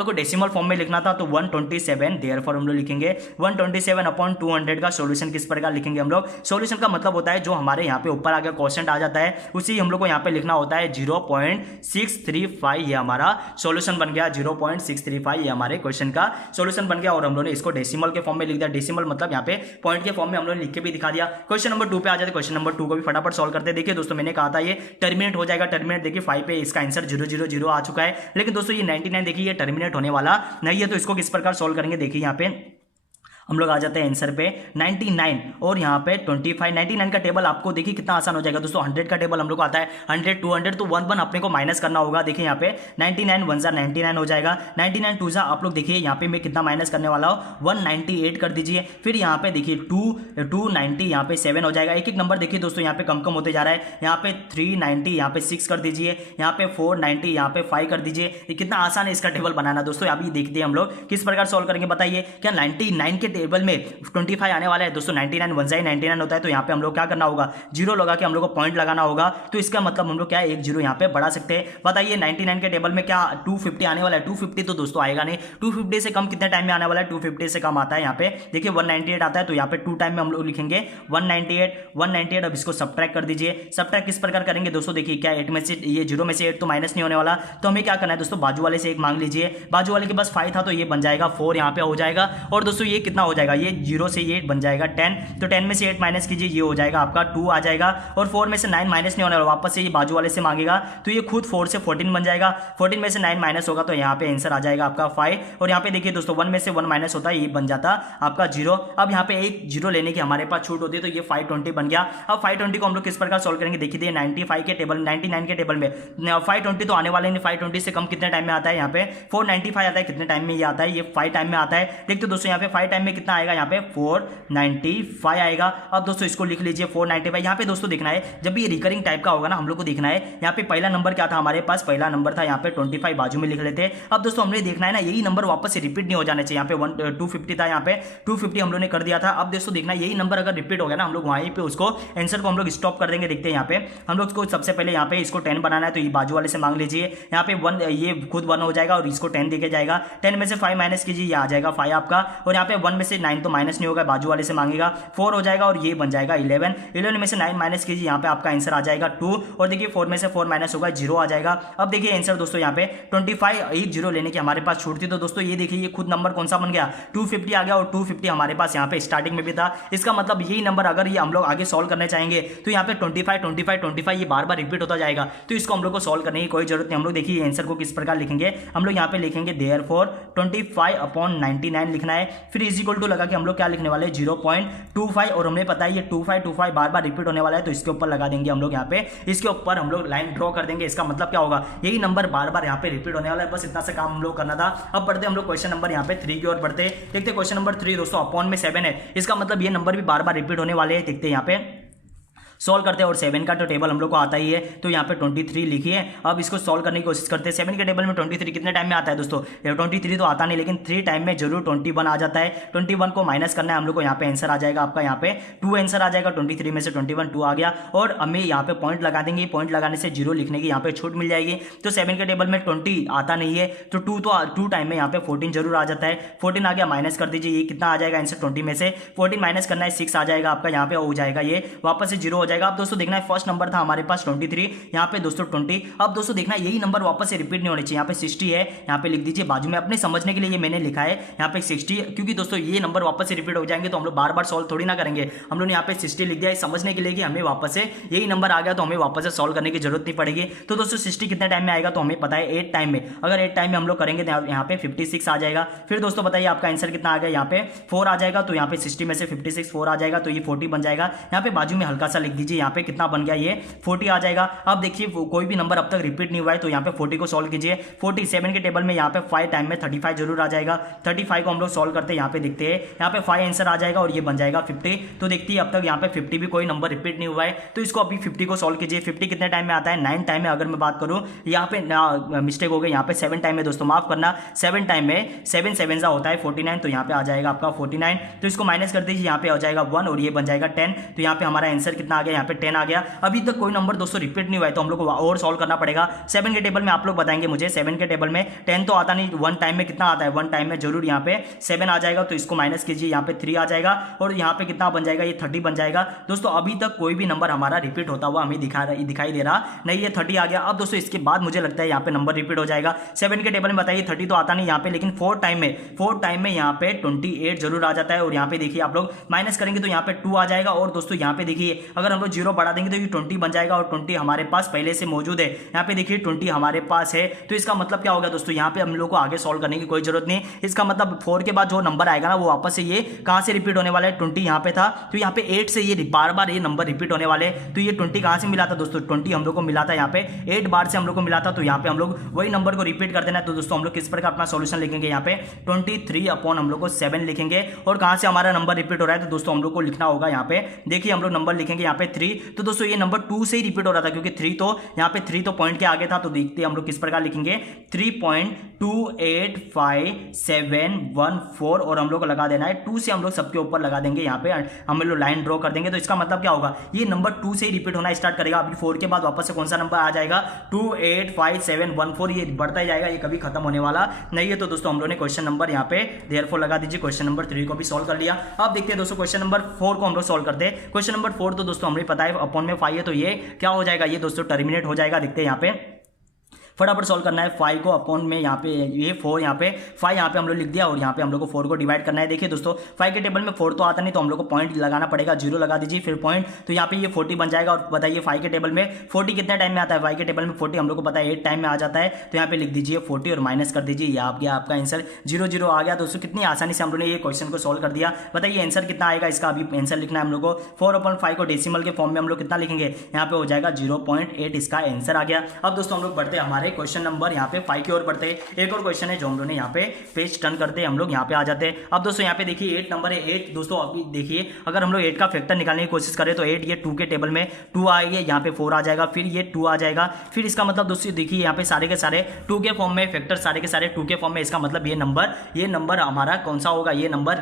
को डेसिमल फॉर्म में लिखना था, तो 127, देयरफॉर हम लोग लिखेंगे 127/200 का सॉल्यूशन किस प्रकार लिखेंगे हम लोग। सॉल्यूशन का मतलब होता है जो हमारे यहाँ पे ऊपर आगे क्वेश्चन आ जाता है उसी हम लोग को यहाँ पे लिखना होता है 0.635, ये हमारा सॉल्यूशन बन गया 0.635, ये हमारे क्वेश्चन का सॉल्यूशन बन गया। और हम लोगों ने इसको डेसिमल के फॉर्म में लिख दिया, डेसिमल मतलब यहाँ पे पॉइंट के फॉर्म में हम लोग लिख के भी दिखा दिया। क्वेश्चन नंबर 2 पे आ जाते, क्वेश्चन नंबर 2 को भी फटाफट सॉल्व करते हैं। देखिए दोस्तों मैंने कहा था ये टर्मिनेट हो जाएगा, टर्मिनेट देखिए 5 पे इसका आंसर 0 0 0 आ चुका है, लेकिन दोस्तों ये 99 देखिए ये टर्मिनेट होने वाला नहीं है, तो इसको किस प्रकार सॉल्व करेंगे। देखिए यहाँ पे हम लोग आ जाते हैं आंसर पे 99 और यहाँ पे 25। 99 का टेबल आपको देखिए कितना आसान हो जाएगा दोस्तों। 100 का टेबल हम लोग को आता है 100 200, तो 1 1 अपने को माइनस करना होगा। देखिए यहाँ पे 99 1 जा 99 हो जाएगा, 99 2 जा आप लोग देखिए यहाँ पे मैं कितना माइनस करने वाला हूँ 198 कर दीजिए। फिर यहाँ पे देखिए 290 यहाँ पे 7 हो जाएगा। एक एक नंबर देखिए दोस्तों यहाँ पे कम कम होते जा रहा है। यहाँ पे 390 यहाँ पे 6 कर दीजिए, यहाँ पे 490 यहाँ पे 5 कर दीजिए। ये कितना आसान है इसका टेबल बनाना दोस्तों। अभी देखते हैं हम लोग किस प्रकार सॉल्व करेंगे। बताइए क्या 99 के टेबल में 25 आने वाला है दोस्तों, 99 वन जाए 99 होता है, तो यहाँ पे हम लोग क्या करना होगा, जीरो लगा के हम लोग को पॉइंट लगाना होगा। तो इसका मतलब हम लोग क्या है, एक जीरो यहाँ पे बढ़ा सकते हैं। बताइए 99 के टेबल में क्या 250 आने वाला है, 250 तो दोस्तों आएगा नहीं, 250 से कम कितने टाइम में आने वाला है, 250 से कम आता है यहाँ पे देखिए 198 आता है, तो यहाँ पे 2 टाइम में हम लोग लिखेंगे 198। अब इसको सब्ट्रैक्ट कर दीजिए। सब्ट्रैक्ट किस प्रकार करेंगे दोस्तों, देखिए क्या 8 में से ये 0 में से 8 तो माइनस नहीं होने वाला, तो हमें क्या करना है दोस्तों, बाजू वाले से 1 मांग लीजिए। बाजू वाले के पास 5 था तो ये बन जाएगा 4 यहाँ पे हो जाएगा। और दोस्तों ये कितना हो जाएगा, ये 0 से ये बन जाएगा 10, तो 10 में से 8 माइनस कीजिए, ये हो जाएगा आपका 2 आ जाएगा। और 4 में से 9 माइनस नहीं होने वाला, वापस से ये बाजू वाले से मांगेगा, तो ये खुद 4 से 14 बन जाएगा। 14 में से 9 माइनस होगा तो यहाँ पे आंसर आ जाएगा आपका 5। और यहाँ पे देखिए दोस्तों 1 में से 1 माइनस होता है, ये बन जाता आपका 0। अब यहाँ पे एक 0 लेने की हमारे पास छूट होती है, तो ये 520 बन गया। अब 520 को हम लोग किस प्रकार सॉल्व करेंगे, देखिए 95 के टेबल 99 के टेबल में 520 तो आने वाले नहीं, 520 से कम कितने टाइम में आता है, यहाँ पे 495 आता है, कितने टाइम में ये आता है, ये 5 टाइम में आता है। देखते दोस्तों यहाँ पे 5 टाइम में कितना आएगा, यहाँ पे 495 आएगा। अब दोस्तों इसको लिख लीजिए 495। यहाँ पे दोस्तों देखना है जब ये रिकरिंग टाइप का होगा ना, हम लोग को देखना है यहाँ पे पहला नंबर क्या था हमारे पास, पहला नंबर था यहाँ पे 25, बाजू में लिख लेते हैं। अब दोस्तों हमने देखना है ना यही नंबर वापस से रिपीट नहीं हो जाने चाहिए। यहाँ पे 250 था, यहाँ पे 250 हम लोग ने कर दिया था। अब दोस्तों देखना यही नंबर अगर रिपीट हो गया ना, हम लोग वहीं पे उसको आंसर को हम लोग स्टॉप कर देंगे। देखते हैं यहाँ पे हम लोग को सबसे पहले यहाँ पे इसको 10 बनाना है, तो ये बाजू वाले से मांग लीजिए। यहाँ पे 1 ये खुद 1 हो जाएगा और इसको 10 देके जाएगा। 10 में से 5 माइनस कीजिए, ये आ जाएगा 5 आपका। और यहाँ पे 1 में से 9 तो माइनस नहीं होगा, बाजू वाले से मांगेगा, 4 हो जाएगा और ये बन जाएगा 11। 11 में से 9 माइनस कीजिए, यहाँ पे आपका आंसर आ जाएगा 2। और देखिए 4 में से 4 माइनस होगा, 0 आ जाएगा। अब देखिए आंसर दोस्तों यहाँ पे 25, एक 0 लेने की हमारे पास छूट थी, तो दोस्तों ये देखिए ये खुद नंबर कौन सा बन गया, 250 आ गया। और 250 हमारे पास यहाँ पे स्टार्टिंग में भी था। इसका मतलब यही नंबर अगर ये हम लोग आगे सॉल्व करने चाहेंगे तो यहाँ पे 25 ये बार बार रिपीट होता जाएगा, तो इसको हम लोग को सॉल्व करने की कोई जरूरत नहीं। हम लोग देखिए आंसर को किस प्रकार लिखेंगे, हम लोग यहाँ पे लिखेंगे देयरफॉर 25/99 लिखना है। फिर इज इक्वल टू लगा के हम लोग क्या लिखने वाले 0.25, और हमें पता है ये 25 बार बार रिपीट होने वाला है, तो इसके ऊपर लगा देंगे हम लोग यहाँ पे, इसके ऊपर हम लोग लाइन ड्रॉ कर देंगे। इसका मतलब क्या होगा, यही नंबर बार बार यहाँ पे रिपीट होने वाला है। बस इतना सा काम हम लोग करना था। अब बढ़ते हम लोग क्वेश्चन नंबर यहाँ पे 3 की ओर बढ़ते। देखते क्वेश्चन नंबर 3 दोस्तों, अपॉन में 7 है, इसका मतलब ये नंबर भी बार बार रिपीट होने वाले हैं। देखते हैं यहाँ पे सॉल्व करते हैं। और 7 का तो टेबल हम लोग को आता ही है, तो यहाँ पे 23 लिखिए। अब इसको सॉल्व करने की कोशिश करते हैं। 7 के टेबल में 23 कितने टाइम में आता है दोस्तों, 23 तो आता नहीं, लेकिन 3 टाइम में जरूर 21 आ जाता है। 21 को माइनस करना है हम लोग को, यहाँ पे आंसर आ जाएगा आपका, यहाँ पे 2 आंसर आ जाएगा। 23 में से 21 2 आ गया। और हमें यहाँ पे पॉइंट लगा देंगे, पॉइंट लगाने से 0 लिखने की यहाँ पे छूट मिल जाएगी। तो 7 के टेबल में 20 आता नहीं है, तो 2 टाइम में यहाँ पे 14 जरूर आ जाता है। 14 आ गया, माइनस कर दीजिए, ये कितना आ जाएगा आंसर 20 में से 14 माइनस करना है 6 आ जाएगा आपका, यहाँ पे हो जाएगा ये वापस से 0 हो जाएगा। अब दोस्तों देखना है फर्स्ट नंबर था हमारे पास 23, यहाँ पे दोस्तों 20। अब दोस्तों देखना यही नंबर वापस से रिपीट नहीं होने चाहिए। यहाँ पे 60 है, यहाँ पे लिख दीजिए बाजू में, अपने समझने के लिए ये मैंने लिखा है यहाँ पे 60, क्योंकि दोस्तों ये नंबर वापस से रिपीट हो जाएंगे तो हम लोग बार बार सॉल्व थोड़ी ना करेंगे। हम लोग ने यहाँ पे 60 लिख दिया है समझने के लिए कि हमें वापस से यही नंबर आ गया तो हमें वापस से सॉल्व करने की जरूरत नहीं पड़ेगी। तो दोस्तों 60 कितने टाइम में आएगा, तो हमें पता है 8 टाइम में। अगर 8 टाइम में हम लोग करेंगे तो यहाँ पे 56 आ जाएगा। फिर दोस्तों बताइए आपका आंसर कितना आ गया, यहाँ पे 4 आ जाएगा। तो यहाँ पे 60 में से 56 4 आ जाएगा, तो ये 40 बन जाएगा। यहाँ पे बाजू में हल्का सा लिख दीजिए, यहाँ पे कितना बन गया, ये 40 आ जाएगा। अब देखिए कोई भी नंबर अब तक रिपीट नहीं हुआ है, तो यहाँ पे 40 को सॉल्व कीजिए। 47 के टेबल में यहाँ पे 5 टाइम में 35 जरूर आ जाएगा। 35 को हम लोग सॉल्व करते हैं, यहाँ पे देखते हैं, यहाँ पे 5 आंसर आ जाएगा और ये बन जाएगा 50। तो देखती है अब तक यहाँ पे 50 भी कोई नंबर रिपीट नहीं हुआ है, तो इसको अभी 50 को सॉल्व कीजिए। 50 कितने टाइम में आता है, 9 टाइम में। अगर मैं बात करूँ यहाँ पे मिस्टेक हो गई, यहाँ पे 7 टाइम में दोस्तों, माफ करना, 7 टाइम में 7 7 होता है 49, तो यहाँ पे आ जाएगा आपका 49। तो इसको माइनस कर दीजिए, यहाँ पे आ जाएगा 1 और ये बन जाएगा 10। तो यहाँ पे हमारा आंसर कितना आ गया, यहाँ पे 10 आ गया। अभी तक कोई नंबर दोस्तों रिपीट नहीं हुआ है, तो हम लोग को और सॉल्व करना पड़ेगा। 7 के टेबल में आप लोग बताएंगे मुझे, 7 के टेबल में 10 तो आता नहीं, 1 टाइम में कितना आता है, 1 टाइम में जरूर यहाँ पे 7 आ जाएगा। तो इसको माइनस कीजिए, यहाँ पे 3 आ जाएगा और यहाँ पे कितना बन जाएगा, ये 30 बन जाएगा। दोस्तों अभी तक कोई भी नंबर हमारा रिपीट होता हुआ हमें दिखाई दे रहा नहीं, ये 30 आ गया। अब दोस्तों इसके बाद मुझे लगता है यहाँ पे नंबर रिपीट हो जाएगा। 7 के टेबल में बताइए 30 तो आता नहीं यहाँ पे, लेकिन 4 टाइम में यहाँ पे 28 जरूर आ जाता है। और यहाँ पे देखिए आप लोग माइनस करेंगे तो यहाँ पे 2 आ जाएगा। और दोस्तों यहाँ पे देखिए अगर हम लोग 0 बढ़ा देंगे तो ये 20 बन जाएगा, और 20 हमारे पास पहले से मौजूद है। यहाँ पे देखिए 20 हमारे पास है, तो इसका मतलब क्या होगा दोस्तों, यहाँ पे हम लोग को आगे सॉल्व करने की कोई जरूरत नहीं। इसका मतलब 4 के बाद जो नंबर आएगा ना, वो वापस से ये कहां से रिपीट होने वाला है, 20 यहाँ पे था, तो यहाँ पे 8 से ये बार बार ये नंबर रिपीट होने वाले। तो ये 20 कहां से मिला था दोस्तों, 20 हम लोग को मिला था यहाँ पे 8 बार से हम लोग को मिला था। तो यहाँ पे हम लोग वही नंबर को रिपीट कर देना है। तो दोस्तों हम लोग किस प्रकार अपना सॉल्यूशन लिखेंगे, यहाँ पे 23 अपॉन हम लोग को 7 लिखेंगे। और कहां से हमारा नंबर रिपीट हो रहा है, तो दोस्तों हम लोग को लिखना होगा यहाँ पे, देखिए हम लोग नंबर लिखेंगे यहाँ पे 3, तो दोस्तों ये नंबर 2 से ही रिपीट हो रहा था, क्योंकि 3 तो यहाँ पे 3 तो पॉइंट के आगे था। तो देखते हैं हम लोग किस प्रकार लिखेंगे, 3.28514 और हम लोग को लगा देना है 2 से, हम लोग सबके ऊपर लगा देंगे, यहाँ पे हम लोग लाइन ड्रॉ कर देंगे। तो इसका मतलब क्या होगा, ये नंबर 2 से ही रिपीट होना स्टार्ट करेगा। अभी 4 के बाद वापस से कौन सा नंबर आ जाएगा, 28514, ये बढ़ता ही जाएगा, ये कभी खत्म होने वाला नहीं है। तो दोस्तों हम लोगों ने क्वेश्चन नंबर यहाँ पे देयरफॉर लगा दीजिए, क्वेश्चन नंबर 3 को भी सॉल्व कर लिया। अब देखते हैं दोस्तों क्वेश्चन नंबर 4 को हम लोग सॉल्व करते हैं। क्वेश्चन नंबर 4 तो दोस्तों हमें पता है अपॉन में 5 है, तो ये क्या हो जाएगा, ये दोस्तों टर्मिनेट हो जाएगा। देखते हैं यहाँ पे फटाफट सॉल्व करना है। 5 को अपॉन में यहाँ पे ये 4, यहाँ पे 5 यहाँ पे हम लोग लिख दिया और यहाँ पे हम लोग को 4 को डिवाइड करना है। देखिए दोस्तों 5 के टेबल में 4 तो आता नहीं, तो हम लोग को पॉइंट लगाना पड़ेगा, 0 लगा दीजिए फिर पॉइंट, तो यहाँ पे ये 40 बन जाएगा। और बताइए 5 के टेबल में 40 कितने टाइम में आता है, 5 के टेबल में 40 हम लोग को पता है 8 टाइम में आ जाता है। तो यहाँ पे लिख दीजिए 40 और माइनस कर दीजिए, ये आपका आंसर 0 0 आ गया। दोस्तों कितनी आसानी से हम लोग ने ये क्वेश्चन को सॉल्व कर दिया। बताइए आंसर कितना आएगा इसका, अभी आंसर लिखना है हम लोग को। 4/5 को डेसिमल के फॉर्म में हम लोग कितना लिखेंगे, यहाँ पे हो जाएगा 0.8, इसका आंसर आ गया। अब दोस्तों हम लोग बढ़ते हैं हमारे क्वेश्चन नंबर यहाँ पे 5 की ओर बढ़ते हैं। एक और क्वेश्चन है जो हम लोग ने यहाँ पे पेज टर्न करते हैं, हम लोग यहाँ पे आ जाते हैं। अब दोस्तों यहाँ पे देखिए 8 नंबर है, 8 दोस्तों अभी देखिए अगर हम लोग 8 का फैक्टर निकालने की कोशिश करें तो 8 ये 2 के टेबल में 2 आएंगे, यहाँ पे 4 आ जाएगा, फिर ये 2 आ जाएगा, फिर इसका मतलब दोस्तों देखिए यहाँ पे सारे के सारे 2 के फॉर्म में, फैक्टर सारे के सारे 2 के फॉर्म में। इसका मतलब ये नंबर हमारा कौन सा होगा, ये नंबर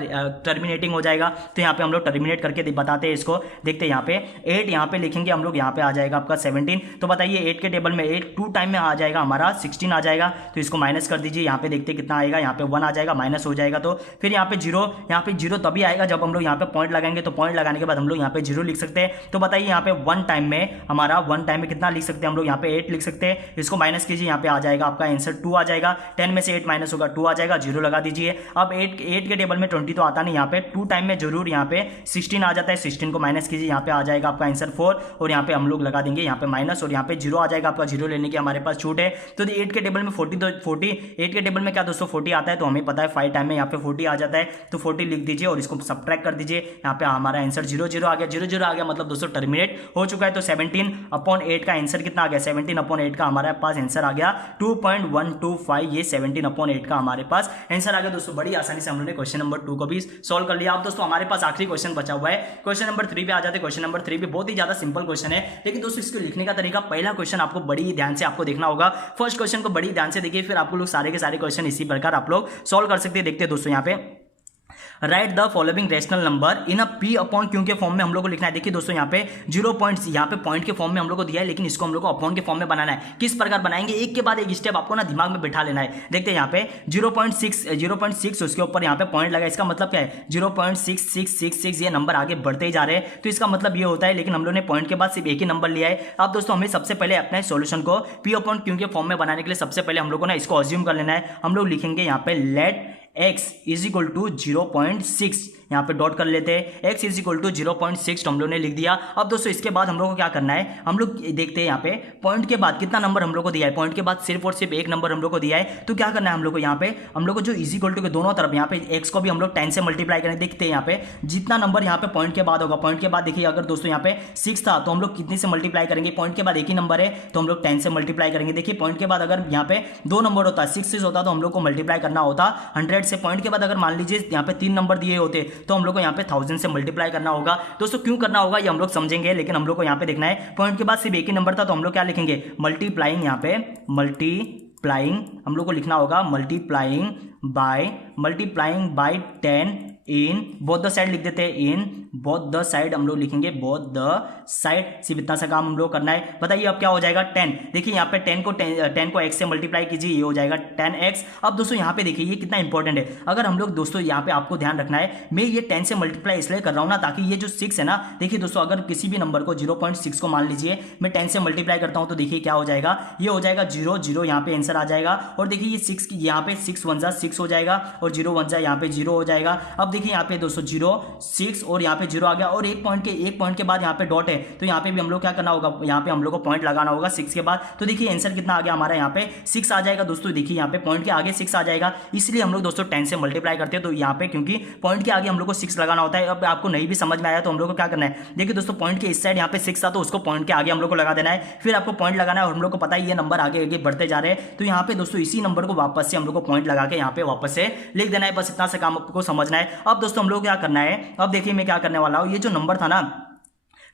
टर्मिनेटिंग हो जाएगा। तो यहाँ पे हम लोग टर्मिनेट करके बताते हैं इसको। देखते हैं यहाँ पे 8 यहाँ पे लिखेंगे हम लोग, यहाँ पे आ जाएगा आपका 17। तो बताइए 8 के टेबल में 8 2 टाइम में आ जाएगा हमारा 16 आ जाएगा, तो इसको माइनस कर दीजिए। यहाँ पे देखते कितना आएगा, यहाँ पे 1 आ जाएगा, माइनस हो जाएगा। तो फिर यहाँ पे 0 तभी आएगा जब हम लोग यहाँ पे पॉइंट लगाएंगे। तो पॉइंट लगाने के बाद हम लोग यहाँ पे 0 लिख सकते हैं। तो बताइए यहाँ पे 1 टाइम में हमारा 1 टाइम में कितना लिख सकते हैं हम लोग, यहाँ पे 8 लिख सकते हैं। इसको माइनस कीजिए, यहाँ पे आ जाएगा आपका आंसर 2 आ जाएगा। 10 में से 8 माइनस होगा 2 आ जाएगा, 0 लगा दीजिए। अब 8 के टेबल में 20 तो आता नहीं, यहाँ पे 2 टाइम में जरूर यहाँ पे 16 आ जाता है, 16 को माइनस कीजिए, यहाँ पे आ जाएगा आपका आंसर 4 और यहाँ पे हम लोग लगा देंगे यहाँ पे माइनस और यहाँ पे 0 आ जाएगा आपका। 0 लेने की हमारे पास छूट है। तो 8 के टेबल में 40, तो 8 के टेबल में क्या दोस्तों 40 आता है, तो हमें पता है 5 टाइम में यहाँ पे 40 आ जाता है। तो 40 लिख दीजिए और इसको सब्ट्रैक्ट कर दीजिए, यहाँ पे हमारा आंसर 0 0 आ गया। 0 0 आ गया मतलब दोस्तों टर्मिनेट हो चुका है। तो 17/8 का आंसर कितना आ गया, 17/8 का हमारे पास आंसर आ गया 2.125, ये 17/8 का हमारे पास आंसर आ गया। दोस्तों बड़ी आसानी से हम लोगों ने क्वेश्चन नंबर 2 को भी सॉल्व कर लिया। अब दोस्तों हमारे पास आखिरी क्वेश्चन बचा हुआ है, क्वेश्चन नंबर 3 पे आ जाते हैं। क्वेश्चन नंबर 3 पे बहुत ही ज्यादा सिंपल क्वेश्चन है, लेकिन दोस्तों इसको लिखने का तरीका, पहला क्वेश्चन आपको बड़ी ध्यान से आपको देखना होगा। फर्स्ट क्वेश्चन को बड़ी ध्यान से देखिए, फिर आपको लोग सारे के सारे क्वेश्चन इसी प्रकार आप लोग सॉल्व कर सकते हैं। देखते हैं दोस्तों यहाँ पे right the following rational number in a P upon Q के फॉर्म में हम लोग को लिखना है। देखिए दोस्तों यहाँ पे 0 पॉइंट्स यहाँ पे पॉइंट के फॉर्म में हम लोग को दिया है, लेकिन इसको हम लोग को अपॉन के फॉर्म में बनाना है। किस प्रकार बनाएंगे, एक के बाद एक स्टेप आपको ना दिमाग में बिठा लेना है। देखते हैं यहाँ पे 0.6 उसके ऊपर यहाँ पे पॉइंट लगा, इसका मतलब क्या है 0.6666, ये नंबर आगे बढ़ते ही जा रहे हैं। तो इसका मतलब ये होता है, लेकिन हम लोग ने पॉइंट के बाद सिर्फ एक ही नंबर लिया है। अब दोस्तों हमें सबसे पहले अपने सॉल्यूशन को पी अपॉन क्यू के फॉर्म में बनाने के लिए सबसे पहले हम लोग को ना इसको अज्यूम कर लेना है। हम लोग लिखेंगे यहाँ पे let x is equal to 0.6, यहाँ पे डॉट कर लेते हैं। x इज इक्वल टू 0.6 हम लोग ने लिख दिया। अब दोस्तों इसके बाद हम लोग को क्या करना है, हम लोग देखते हैं यहाँ पे पॉइंट के बाद कितना नंबर हम लोग को दिया है, पॉइंट के बाद सिर्फ और सिर्फ एक नंबर हम लोग को दिया है। तो क्या करना है हम लोग को, यहाँ पे हम लोग को जो इज इक्वल टू के दोनों तरफ यहाँ पे x को भी हम लोग 10 से मल्टीप्लाई करें। देखते हैं यहाँ पे जितना नंबर यहाँ पे पॉइंट के बाद होगा, पॉइंट के बाद देखिए अगर दोस्तों यहाँ पे 6 था तो हम लोग कितने से मल्टीप्लाई करेंगे, पॉइंट के बाद एक ही नंबर है तो हम लोग 10 से मल्टीप्लाई करेंगे। देखिए पॉइंट के बाद अगर यहाँ पे 2 नंबर होता, 6 होता तो हम लोग को मल्टीप्लाई करना होता 100 से। पॉइंट के बाद अगर मान लीजिए यहाँ पे 3 नंबर दिए होते तो हम लोग को यहाँ पे 1000 से मल्टीप्लाई करना होगा। दोस्तों क्यों करना होगा ये हम लोग समझेंगे, लेकिन हम लोग को यहाँ पे देखना है पॉइंट के बाद सिर्फ एक ही नंबर था तो हम लोग क्या लिखेंगे मल्टीप्लाइंग, यहाँ पे मल्टीप्लाइंग हम लोग को लिखना होगा multiplying by 10 in both the side लिख देते हैं, इन बोथ द साइड हम लोग लिखेंगे बोथ द साइड। सिर्फ इतना सा काम हम लोग करना है। बताइए अब क्या हो जाएगा 10। देखिए यहाँ पे 10 को x से मल्टीप्लाई कीजिए, ये हो जाएगा 10x। अब दोस्तों यहाँ पे देखिए ये कितना इंपॉर्टेंट है। अगर हम लोग दोस्तों यहाँ पे आपको ध्यान रखना है, मैं ये 10 से मल्टीप्लाई इसलिए कर रहा हूँ ना ताकि ये जो 6 है ना, देखिए दोस्तों अगर किसी भी नंबर को 0.6 को मान लीजिए मैं 10 से मल्टीप्लाई करता हूँ तो देखिए क्या हो जाएगा, ये हो जाएगा 0 0, यहाँ पे आंसर आ जाएगा। और देखिए ये 6 की यहाँ पे 6 1 जा 6 हो जाएगा और 0 1 जा यहाँ पे 0 हो जाएगा। अब देखिए यहाँ पे दोस्तों 0 6 और यहाँ पे 0 आ गया और एक पॉइंट के बाद यहाँ पे डॉट है, तो यहाँ पे भी हम लोग क्या करना होगा, यहाँ पे हम लोग को पॉइंट लगाना होगा 6 के बाद। तो देखिए आंसर कितना आ गया हमारा, यहाँ पे 6 आ जाएगा। दोस्तों देखिए यहाँ पे पॉइंट के आगे 6 आ जाएगा, इसलिए हम लोग दोस्तों 10 से मल्टीप्लाई करते हैं। तो यहाँ पे क्योंकि पॉइंट के आगे हम लोग को 6 लगाना होता है। अब आपको नहीं भी समझ में आया तो हम लोग को क्या करना है, देखिए दोस्तों पॉइंट के इस साइड यहाँ पे 6 था तो उसको पॉइंट के आगे हम लोग को लगा देना है, फिर आपको पॉइंट लगाना है। और हम लोग को पता है ये नंबर आगे आगे बढ़ते जा रहे हैं, तो यहाँ पे दोस्तों इसी नंबर को वापस से हम लोग को पॉइंट लगा के यहाँ पे वापस से लिख देना है। बस इतना सा काम आपको समझना है। अब दोस्तों हम लोग क्या करना है, अब देखिए मैं क्या करने वाला हूँ, ये जो नंबर था ना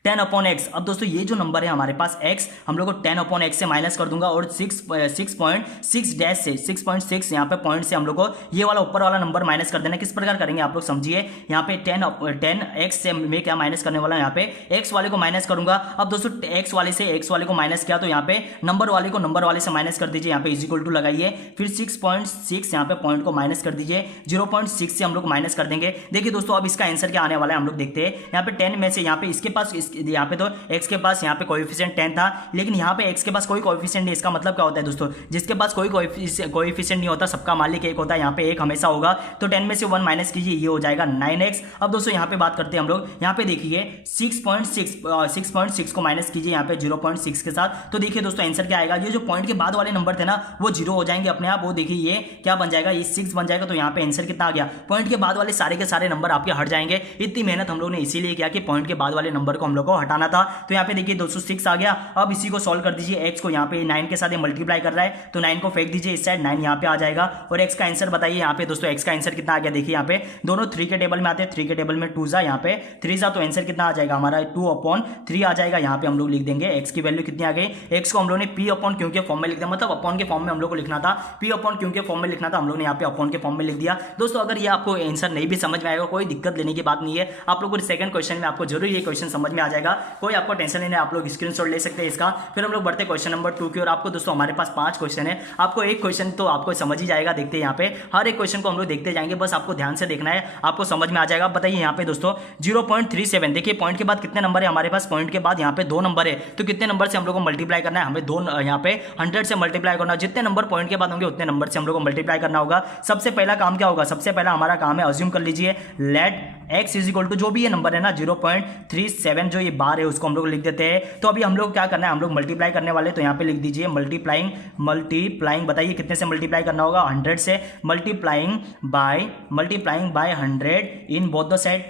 10/x। अब दोस्तों ये जो नंबर है हमारे पास x, हम लोग को 10/x से माइनस कर दूंगा और 6.6 डैश से 6.6 यहाँ पे पॉइंट से हम लोग को ये वाला ऊपर वाला नंबर माइनस कर देना। किस प्रकार करेंगे आप लोग समझिए। यहाँ पे 10x से मैं क्या माइनस करने वाला हूँ, यहाँ पे x वाले को माइनस करूंगा। अब दोस्तों x वाले से x वाले को माइनस किया तो यहाँ पे नंबर वाले को नंबर वाले से माइनस कर दीजिए। यहाँ पे इज इक्वल टू लगाइए, फिर 6.6 यहाँ पे पॉइंट को माइनस कर दीजिए, 0.6 से हम लोग माइनस कर देंगे। देखिए दोस्तों अब इसका आंसर क्या आने वाला है हम लोग देखते हैं। यहाँ पे 10 में से यहाँ पे इसके पास यहाँ पे तो x के पास यहाँ पे कोएफिशिएंट 10 था, लेकिन यहाँ पे x के पास कोई कोएफिशिएंट नहीं। इसका मतलब क्या होता है दोस्तों, जिसके पास कोई कोएफिशिएंट नहीं होता, सबका मालिक एक होता है, यहाँ पे एक हमेशा होगा। तो 10 में से 1 माइनस कीजिए, ये हो जाएगा 9x। अब दोस्तों यहाँ पे बात करते हैं हम लोग, यहाँ पे देखिए 6.6 को माइनस कीजिए यहाँ पे 0.6 के साथ, तो देखिए दोस्तों आंसर क्या आएगा। ये जो पॉइंट के बाद वाले नंबर थे ना वो 0 हो जाएंगे अपने आप। वो देखिए ये क्या बन जाएगा, ये 6 बन जाएगा। तो यहाँ पे आंसर कितना आ गया, पॉइंट के बाद वाले सारे के सारे नंबर आपके हट जाएंगे। इतनी मेहनत हम लोग ने इसीलिए किया कि पॉइंट के बाद वाले नंबर को हम लोग को हटाना था। तो यहाँ पे देखिए 206 आ गया। अब इसी को सॉल्व कर दीजिए, x को यहाँ पे 9 के साथ मल्टीप्लाई कर रहा है तो 9 को फेंक दीजिए इस साइड, 9 यहाँ पे आ जाएगा। और x का आंसर बताइए यहाँ पे दोस्तों, x का आंसर कितना आ गया। देखिए यहाँ पे दोनों 3 के टेबल में आते हैं, 3 के टेबल में 2 जा, यहाँ पे 3 जा, तो आंसर कितना आ जाएगा हमारा 2/3 आ जाएगा। यहाँ पे हम लोग लिख देंगे x की वैल्यू कितनी आ गई। x को हम लोग ने p/q के फॉर्म में लिख दिया, मतलब अपॉन के फॉर्म में हम लोग को लिखना था, p/q के फॉर्म में लिखना था, हम लोग ने यहाँ पे अपॉन के फॉर्म में लिख दिया। दोस्तों अगर ये आपको आंसर नहीं भी समझ में आएगा कोई दिक्कत लेने की बात नहीं है, आप लोग को सेकंड क्वेश्चन में आपको जरूर ये क्वेश्चन समझ में आ जाएगा, कोई आपको टेंशन नहीं है। आप लोग स्क्रीनशॉट ले सकते हैं इसका। फिर हम लोग बढ़ते क्वेश्चन नंबर 2 की और आपको दोस्तों हमारे पास 5 क्वेश्चन है, आपको एक क्वेश्चन तो आपको समझ ही जाएगा। देखते हैं यहाँ पे हर एक क्वेश्चन को हम लोग देखते जाएंगे, बस आपको ध्यान से देखना है, आपको समझ में आ जाएगा। बताइए यहाँ पे दोस्तों 0.37, देखिए पॉइंट के बाद कितने नंबर है हमारे पास, पॉइंट के बाद यहाँ पे 2 नंबर है, तो कितने नंबर से हम लोग को मल्टीप्लाई करना है, हमें 2 यहाँ पे 100 से मल्टीप्लाई करना है। जितने नंबर पॉइंट के बाद होंगे उतने नंबर से हम लोग को मल्टीप्लाई करना होगा। सबसे पहला काम क्या होगा, सबसे पहला हमारा काम है अज्यूम कर लीजिए let x is equal to जो भी ये नंबर है ना 0.37 जो ये बार है उसको हम लोग लिख देते हैं। तो अभी हम लोग क्या करना है, हम लोग मल्टीप्लाई करने वाले, तो यहाँ पे लिख दीजिए मल्टीप्लाइंग बताइए कितने से मल्टीप्लाई करना होगा, 100 से, multiplying by 100 in both the side,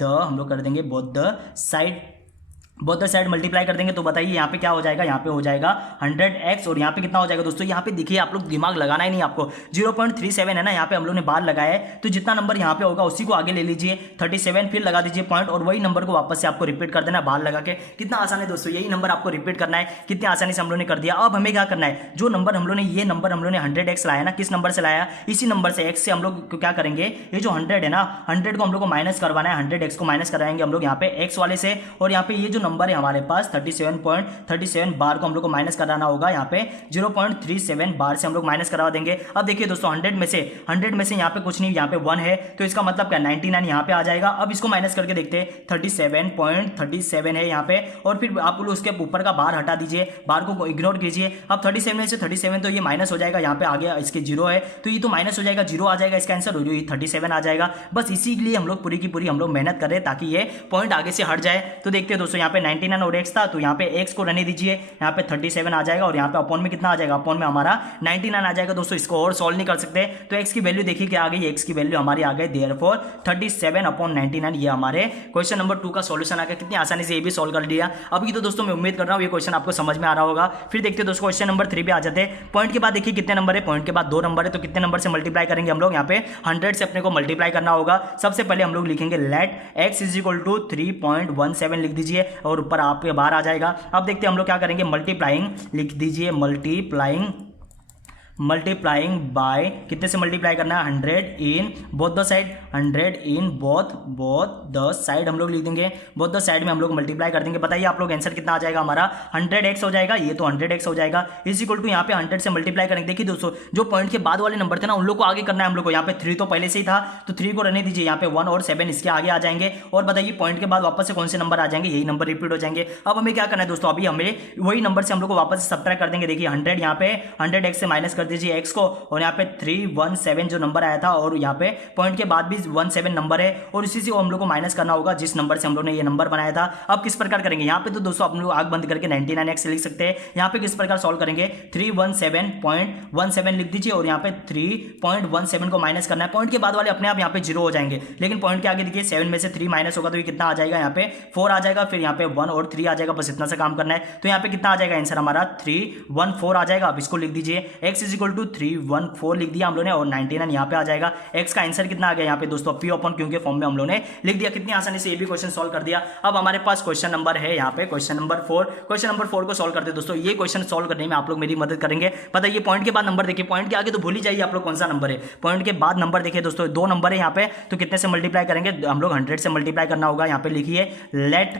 हम लोग कर देंगे बोथ द साइड मल्टीप्लाई कर देंगे। तो बताइए यहाँ पे क्या हो जाएगा, यहाँ पे हो जाएगा 100x और यहाँ पे कितना हो जाएगा दोस्तों, यहाँ पे देखिए आप लोग दिमाग लगाना ही नहीं, आपको 0.37 है ना, यहाँ पे हम लोग ने बार लगाया है, तो जितना नंबर यहाँ पे होगा उसी को आगे ले लीजिए 37, फिर लगा दीजिए पॉइंट और वही नंबर को वापस से आपको रिपीट कर देना बार लगा के। कितना आसान है दोस्तों, यही नंबर आपको रिपीट करना है, कितनी आसानी से हम लोग ने कर दिया। अब हमें क्या करना है, जो नंबर हम लोग ने ये नंबर हम लोग ने 100x लाया ना, किस नंबर से लाया, इसी नंबर से x से हम लोग क्या करेंगे, ये जो 100 है ना 100 को हम लोग को माइनस करवाना है, 100x को माइनस कराएंगे हम लोग यहाँ पे x वाले से, और यहाँ पे ये जो नंबर है हमारे पास 37.37 बार को हम लोग को माइनस कराना होगा, यहाँ पे 0.37 बार से हम लोग माइनस करवा देंगे। अब देखिए दोस्तों 100 में से यहाँ पे कुछ नहीं, यहाँ पे 1 है, तो इसका मतलब क्या 99 यहाँ पे आ जाएगा। अब इसको माइनस करके देखते हैं, 37.37 है यहाँ पे, और फिर आप लोग उसके ऊपर का बार हटा दीजिए, बार को इग्नोर कीजिए। अब 37 में से 37 तो ये माइनस हो जाएगा, यहाँ पे आगे इसके 0 है तो ये तो माइनस हो जाएगा, 0 आ जाएगा इसका आंसर, और ये 37 आ जाएगा। बस इसीलिए हम लोग पूरी की पूरी हम लोग मेहनत कर रहे हैं ताकि ये पॉइंट आगे से हट जाए। तो देखते हैं दोस्तों यहाँ पे 99 और x था, तो यहाँ पे x को रहने दीजिए, यहाँ पे 37 आ जाएगा, और यहाँ पे अपॉन में कितना आ जाएगा, अपॉन में हमारा 99 आ जाएगा। दोस्तों इसको और सॉल्व नहीं कर सकते, तो x की वैल्यू देखिए क्या आ गई, x की वैल्यू हमारी आ गई देयरफॉर 37/99। ये हमारे क्वेश्चन नंबर 2 का सॉल्यूशन आ गया। कितनी आसानी से ये भी सॉल्व कर लिया। अभी तो दोस्तों मैं उम्मीद कर रहा हूँ ये क्वेश्चन आपको समझ में आ रहा होगा। फिर देखते हैं दोस्तों क्वेश्चन नंबर 3 पे आ जाते हैं। पॉइंट के बाद देखिए कितने नंबर है, पॉइंट के बाद 2 नंबर है, तो कितने नंबर से मल्टीप्लाई करेंगे हम लोग, यहाँ पे 100 से अपने को मल्टीप्लाई करना होगा। सबसे पहले हम लोग लिखेंगे let x is equal to 3.17 लिख दीजिए, और ऊपर आपके बाहर आ जाएगा। अब देखते हैं हम लोग क्या करेंगे, मल्टीप्लाइंग लिख दीजिए, मल्टीप्लाइंग बाय कितने से मल्टीप्लाई करना है, 100 in both the side, 100 in both the side हम लोग लिख देंगे, बोथ द साइड में हम लोग मल्टीप्लाई कर देंगे। बताइए आप लोग आंसर कितना आ जाएगा हमारा, 100x हो जाएगा, ये तो 100x हो जाएगा, इज इक्वल टू यहाँ पे 100 से मल्टीप्लाई करेंगे। देखिए दोस्तों जो पॉइंट के बाद वाले नंबर थे ना उन लोग को आगे करना है हम लोग को, यहाँ पे 3 तो पहले से ही था तो 3 को रहने दीजिए, यहाँ पे 1 और 7 इसके आगे आ जाएंगे। और बताइए पॉइंट के बाद वापस से कौन से नंबर आ जाएंगे, यही नंबर रिपीट हो जाएंगे। अब हमें क्या करना है दोस्तों, अभी हमें वही नंबर से हम लोग को वापस से सब्ट्रैक्ट कर देंगे। देखिए 100 यहाँ पे 100x से माइनस कर दीजिए x को, और यहाँ पे 317 जो नंबर आया था, और यहाँ पे पॉइंट के बाद भी 17 नंबर है, और इसी से हम लोग को माइनस करना होगा जिस नंबर से हम लोग ने ये नंबर बनाया था। अब किस प्रकार करेंगे, यहाँ पे तो दोस्तों आप लोग आग बंद करके 99x लिख सकते हैं। यहाँ पे किस प्रकार सॉल्व करेंगे, 317.17 लिख दीजिए, और यहाँ पे 3.17 को माइनस करना है। पॉइंट के बाद वाले अपने आप यहाँ पे 0 हो जाएंगे, लेकिन पॉइंट के आगे देखिए 7 में से 3 माइनस होगा तो ये कितना आ जाएगा, यहाँ पे 4 आ जाएगा, फिर यहाँ पे 1 और 3 आ जाएगा, बस इतना सा काम करना है। तो यहाँ पे कितना आ जाएगा आंसर हमारा 314 आ जाएगा। अब इसको लिख दीजिए x इज इक्वल टू 314 लिख दिया हम लोगों ने और 99 यहाँ पे आ जाएगा। एक्स का आंसर कितना आ गया यहाँ पे दोस्तों, पी अपॉन क्यू के फॉर्म में हम लोगों ने लिख दिया। कितनी आसानी से ये भी क्वेश्चन सॉल्व कर दिया। अब हमारे पास क्वेश्चन नंबर है यहाँ पे क्वेश्चन नंबर 4। क्वेश्चन नंबर 4 को सॉल्व करते हैं दोस्तों। ये क्वेश्चन सॉल्व करने में आप लोग मेरी मदद करेंगे। पता है ये पॉइंट के बाद नंबर देखिए, पॉइंट के आगे तो भूल ही जाइए आप लोग कौन सा नंबर है। पॉइंट के बाद नंबर देखिए दोस्तों, 2 नंबर है यहाँ पे, तो कितने से मल्टीप्लाई करेंगे हम लोग, 100 से मल्टीप्लाई करना होगा। यहाँ पे लिखिए let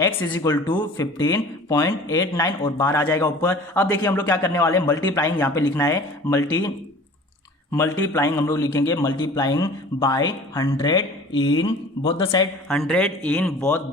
x is equal to 15.89 और बार आ जाएगा ऊपर। अब देखिए हम लोग क्या करने वाले हैं, मल्टीप्लाइंग यहाँ पे लिखना है, मल्टीप्लाइंग हम लोग लिखेंगे multiplying by 100 in both the side, 100 in both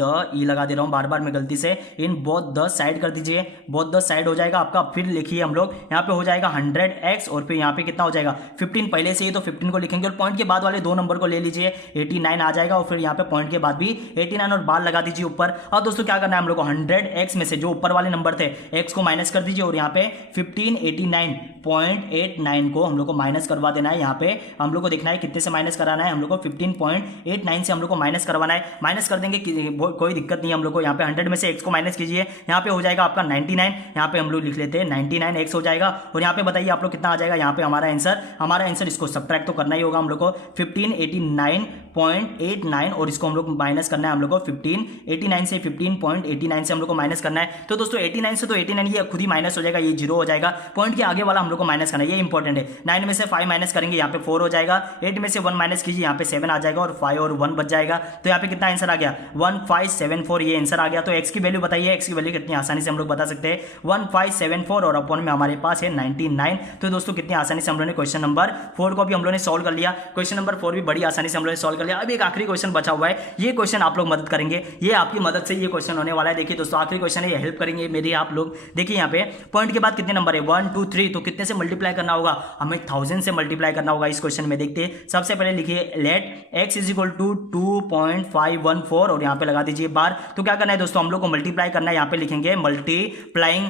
the ई लगा दे रहा हूँ बार बार मैं गलती से, इन बोथ द साइड कर दीजिए, बोथ द साइड हो जाएगा आपका। फिर लिखिए हम लोग यहाँ पे हो जाएगा 100x और फिर यहाँ पे कितना हो जाएगा 15, पहले से ही तो 15 को लिखेंगे और पॉइंट के बाद वाले 2 नंबर को ले लीजिए, 89 आ जाएगा और फिर यहाँ पे पॉइंट के बाद भी 89 और बार लगा दीजिए ऊपर। अब दोस्तों क्या करना है हम लोग को, 100x में से जो ऊपर वाले नंबर थे x को माइनस कर दीजिए और यहाँ पे 1589.89 को हम लोग को माइनस करवा देना है। यहाँ पे हम लोग को देखना है कितने से माइनस कराना है, हम लोग को 15.89 से हम लोग को माइनस करवाना है। माइनस कर देंगे कोई दिक्कत नहीं है हम लोग को। यहाँ पे 100 में से x को माइनस कीजिए, यहाँ पे हो जाएगा आपका 99, यहाँ पे हम लोग लिख लेते हैं 99x हो जाएगा। और यहाँ पे बताइए आप लोग कितना आ जाएगा, यहाँ पे हमारा आंसर इसको सब्ट्रैक्ट तो करना ही होगा हम लोग को, 1589.89 और इसको हम लोग माइनस करना है हम लोग को 1589 से 15.89 से हम लोग को माइनस करना है। तो दोस्तों 89 से तो 89 ये खुद ही माइनस हो जाएगा, ये 0 हो जाएगा। पॉइंट के आगे वाला हम लोग को माइनस करना है, ये इंपॉर्टेंट है। 9 में से 5 माइनस करेंगे, यहाँ पे 4 हो जाएगा। 8 में से 1 माइनस कीजिए, यहाँ पे 7 आ जाएगा और 5 और 1 बच जाएगा। तो यहाँ पे कितना आंसर आ गया 1574, ये आंसर आ गया। तो x की वैल्यू बताइए, x की वैल्यू कितनी आसानी से हम लोग बता सकते हैं 1574 और अपॉन में हमारे पास है 99। तो दोस्तों कितनी आसानी से हम लोगों ने क्वेश्चन नंबर 4 को भी हम लोगों ने सॉल्व कर लिया। क्वेश्चन नंबर 4 भी बड़ी आसानी से हम लोगों ने सॉल्व कर लिया। अब एक आखिरी क्वेश्चन बचा हुआ है, ये क्वेश्चन आप लोग मदद करेंगे, ये आपकी मदद से ये क्वेश्चन होने वाला है। देखिए दोस्तों आखिरी क्वेश्चन है, ये हेल्प करेंगे मेरी आप लोग। देखिए यहाँ पे पॉइंट के बाद कितने नंबर है 1 2 3, तो कितने से मल्टीप्लाई करना होगा, हमें 1000 से मल्टीप्लाई करना होगा इस क्वेश्चन में। देखते हैं सबसे पहले लिखिए let x is equal to 2.514 और यहाँ पे लगा दीजिए बार। तो क्या करना है दोस्तों, हम लोग को मल्टीप्लाई करना है, यहाँ पे लिखेंगे मल्टीप्लाइंग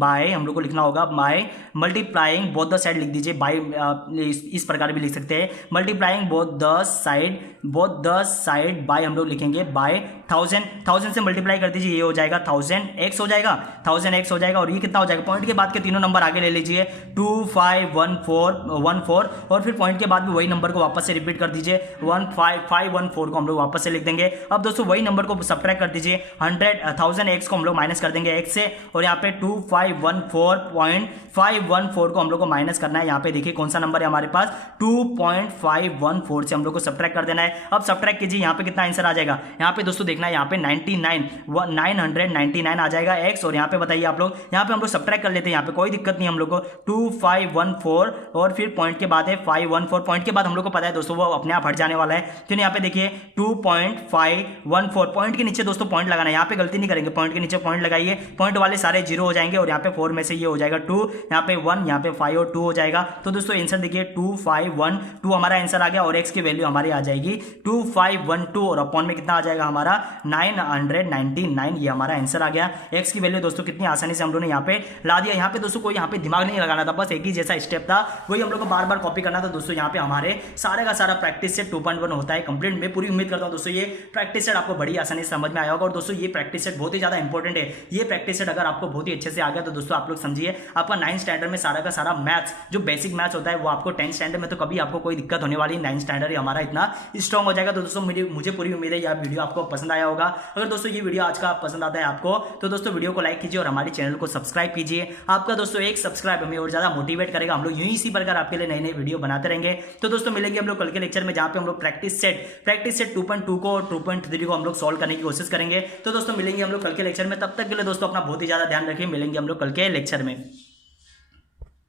बाय, हम लोग को लिखना होगा by multiplying both the side लिख दीजिए, बाय इस प्रकार भी लिख सकते हैं, multiplying both the side by हम लोग लिखेंगे बाय 1000 से मल्टीप्लाई कर दीजिए, ये हो जाएगा 1000x हो जाएगा, 1000x हो जाएगा। और ये कितना हो जाएगा, पॉइंट के बाद के तीनों नंबर आगे ले लीजिए 2514 और फिर पॉइंट के बाद भी वही नंबर को वापस से रिपीट कर दीजिए 15514 को हम लोग वापस से लिख देंगे। अब दोस्तों वही नंबर को सब्ट्रैक्ट कर दीजिए, 1000x को हम लोग माइनस कर देंगे x से और यहाँ पे 2514.514 को हम लोग को माइनस करना है। यहाँ पे देखिए कौन सा नंबर है हमारे पास 2.514 से हम लोग को सब्ट्रैक्ट कर देना है। अब सब्ट्रैक्ट कीजिए, यहाँ पे कितना आंसर आ जाएगा, यहाँ पे दोस्तों देखना है, यहाँ पे 999 आ जाएगा x और यहाँ पे बताइए आप लोग, यहाँ पे हम लोग सब्ट्रैक्ट कर लेते हैं, यहाँ पे कोई दिक्कत नहीं हम लोग को 2514 और फिर पॉइंट के बाद है 514, पॉइंट के बाद हम लोग को पता है दोस्तों वो अपने आप हट जाने वाला है। तो यहाँ पे देखिए 2.514, पॉइंट के नीचे दोस्तों पॉइंट लगाना है, यहाँ पे गलती नहीं करेंगे, पॉइंट के नीचे पॉइंट लगाइए, पॉइंट वाले सारे 0 हो जाएंगे और यहाँ पे 4 में से ये हो जाएगा 2, यहाँ पे 1, यहाँ पे 5 और 2 हो जाएगा। तो दोस्तों आंसर देखिए 2512 हमारा आंसर आ गया और x की वैल्यू हमारी आ जाएगी 2512 और अपॉन में कितना आ जाएगा हमारा 999, ये हमारा आंसर आ गया। x की वैल्यू दोस्तों कितनी आसानी से हम लोगों ने यहाँ पे ला दिया। यहाँ पे दोस्तों कोई यहाँ पे दिमाग नहीं लगाना था, बस एक ही जैसा स्टेप था, वही हम लोग को बार बार कॉपी करना था। दोस्तों यहाँ पे हमारे सारे का सारा प्रैक्टिस सेट 2.1 होता है कंप्लीट। मैं पूरी उम्मीद करता हूँ दोस्तों ये प्रैक्टिस सेट आपको बड़ी आसानी से समझ में आया होगा। और दोस्तों ये प्रैक्टिस सेट बहुत ही ज्यादा इंपॉर्टेंट है। ये प्रैक्टिस सेट अगर आपको बहुत ही अच्छे से आ गया तो दोस्तों आप लोग समझिए आपका 9th स्टैंडर्ड में सारा का सारा मैथ्स जो बेसिक मैथ्स होता है वो आपको 10th स्टैंडर्ड में तो कभी आपको कोई दिक्कत होने वाली, 9th स्टैंडर्ड हमारा इतना स्ट्रॉन्ग हो जाएगा। तो दोस्तों मुझे पूरी उम्मीद है यह वीडियो आपको पसंद आया होगा। अगर दोस्तों ये वीडियो आज का पसंद आता है आपको तो दोस्तों वीडियो को लाइक कीजिए और हमारे चैनल को सब्सक्राइब कीजिए। आपका दोस्तों एक सब्सक्राइब हमें और ज्यादा मोटिवेट करेगा। हम लोग यूं ही इसी प्रकार आपके लिए नए नए वीडियो बनाते रहेंगे। तो दोस्तों मिलेंगे हम लोग कल के लेक्चर में, जहां पे हम लोग प्रैक्टिस सेट 2.2 को और 2.3 को हम लोग सॉल्व करने की कोशिश करेंगे। तो दोस्तों मिलेंगे हम लोग कल के लेक्चर में, तब तक के लिए दोस्तों अपना बहुत ही ज्यादा ध्यान रखिए। मिलेंगे हम लोग कल के लेक्चर में।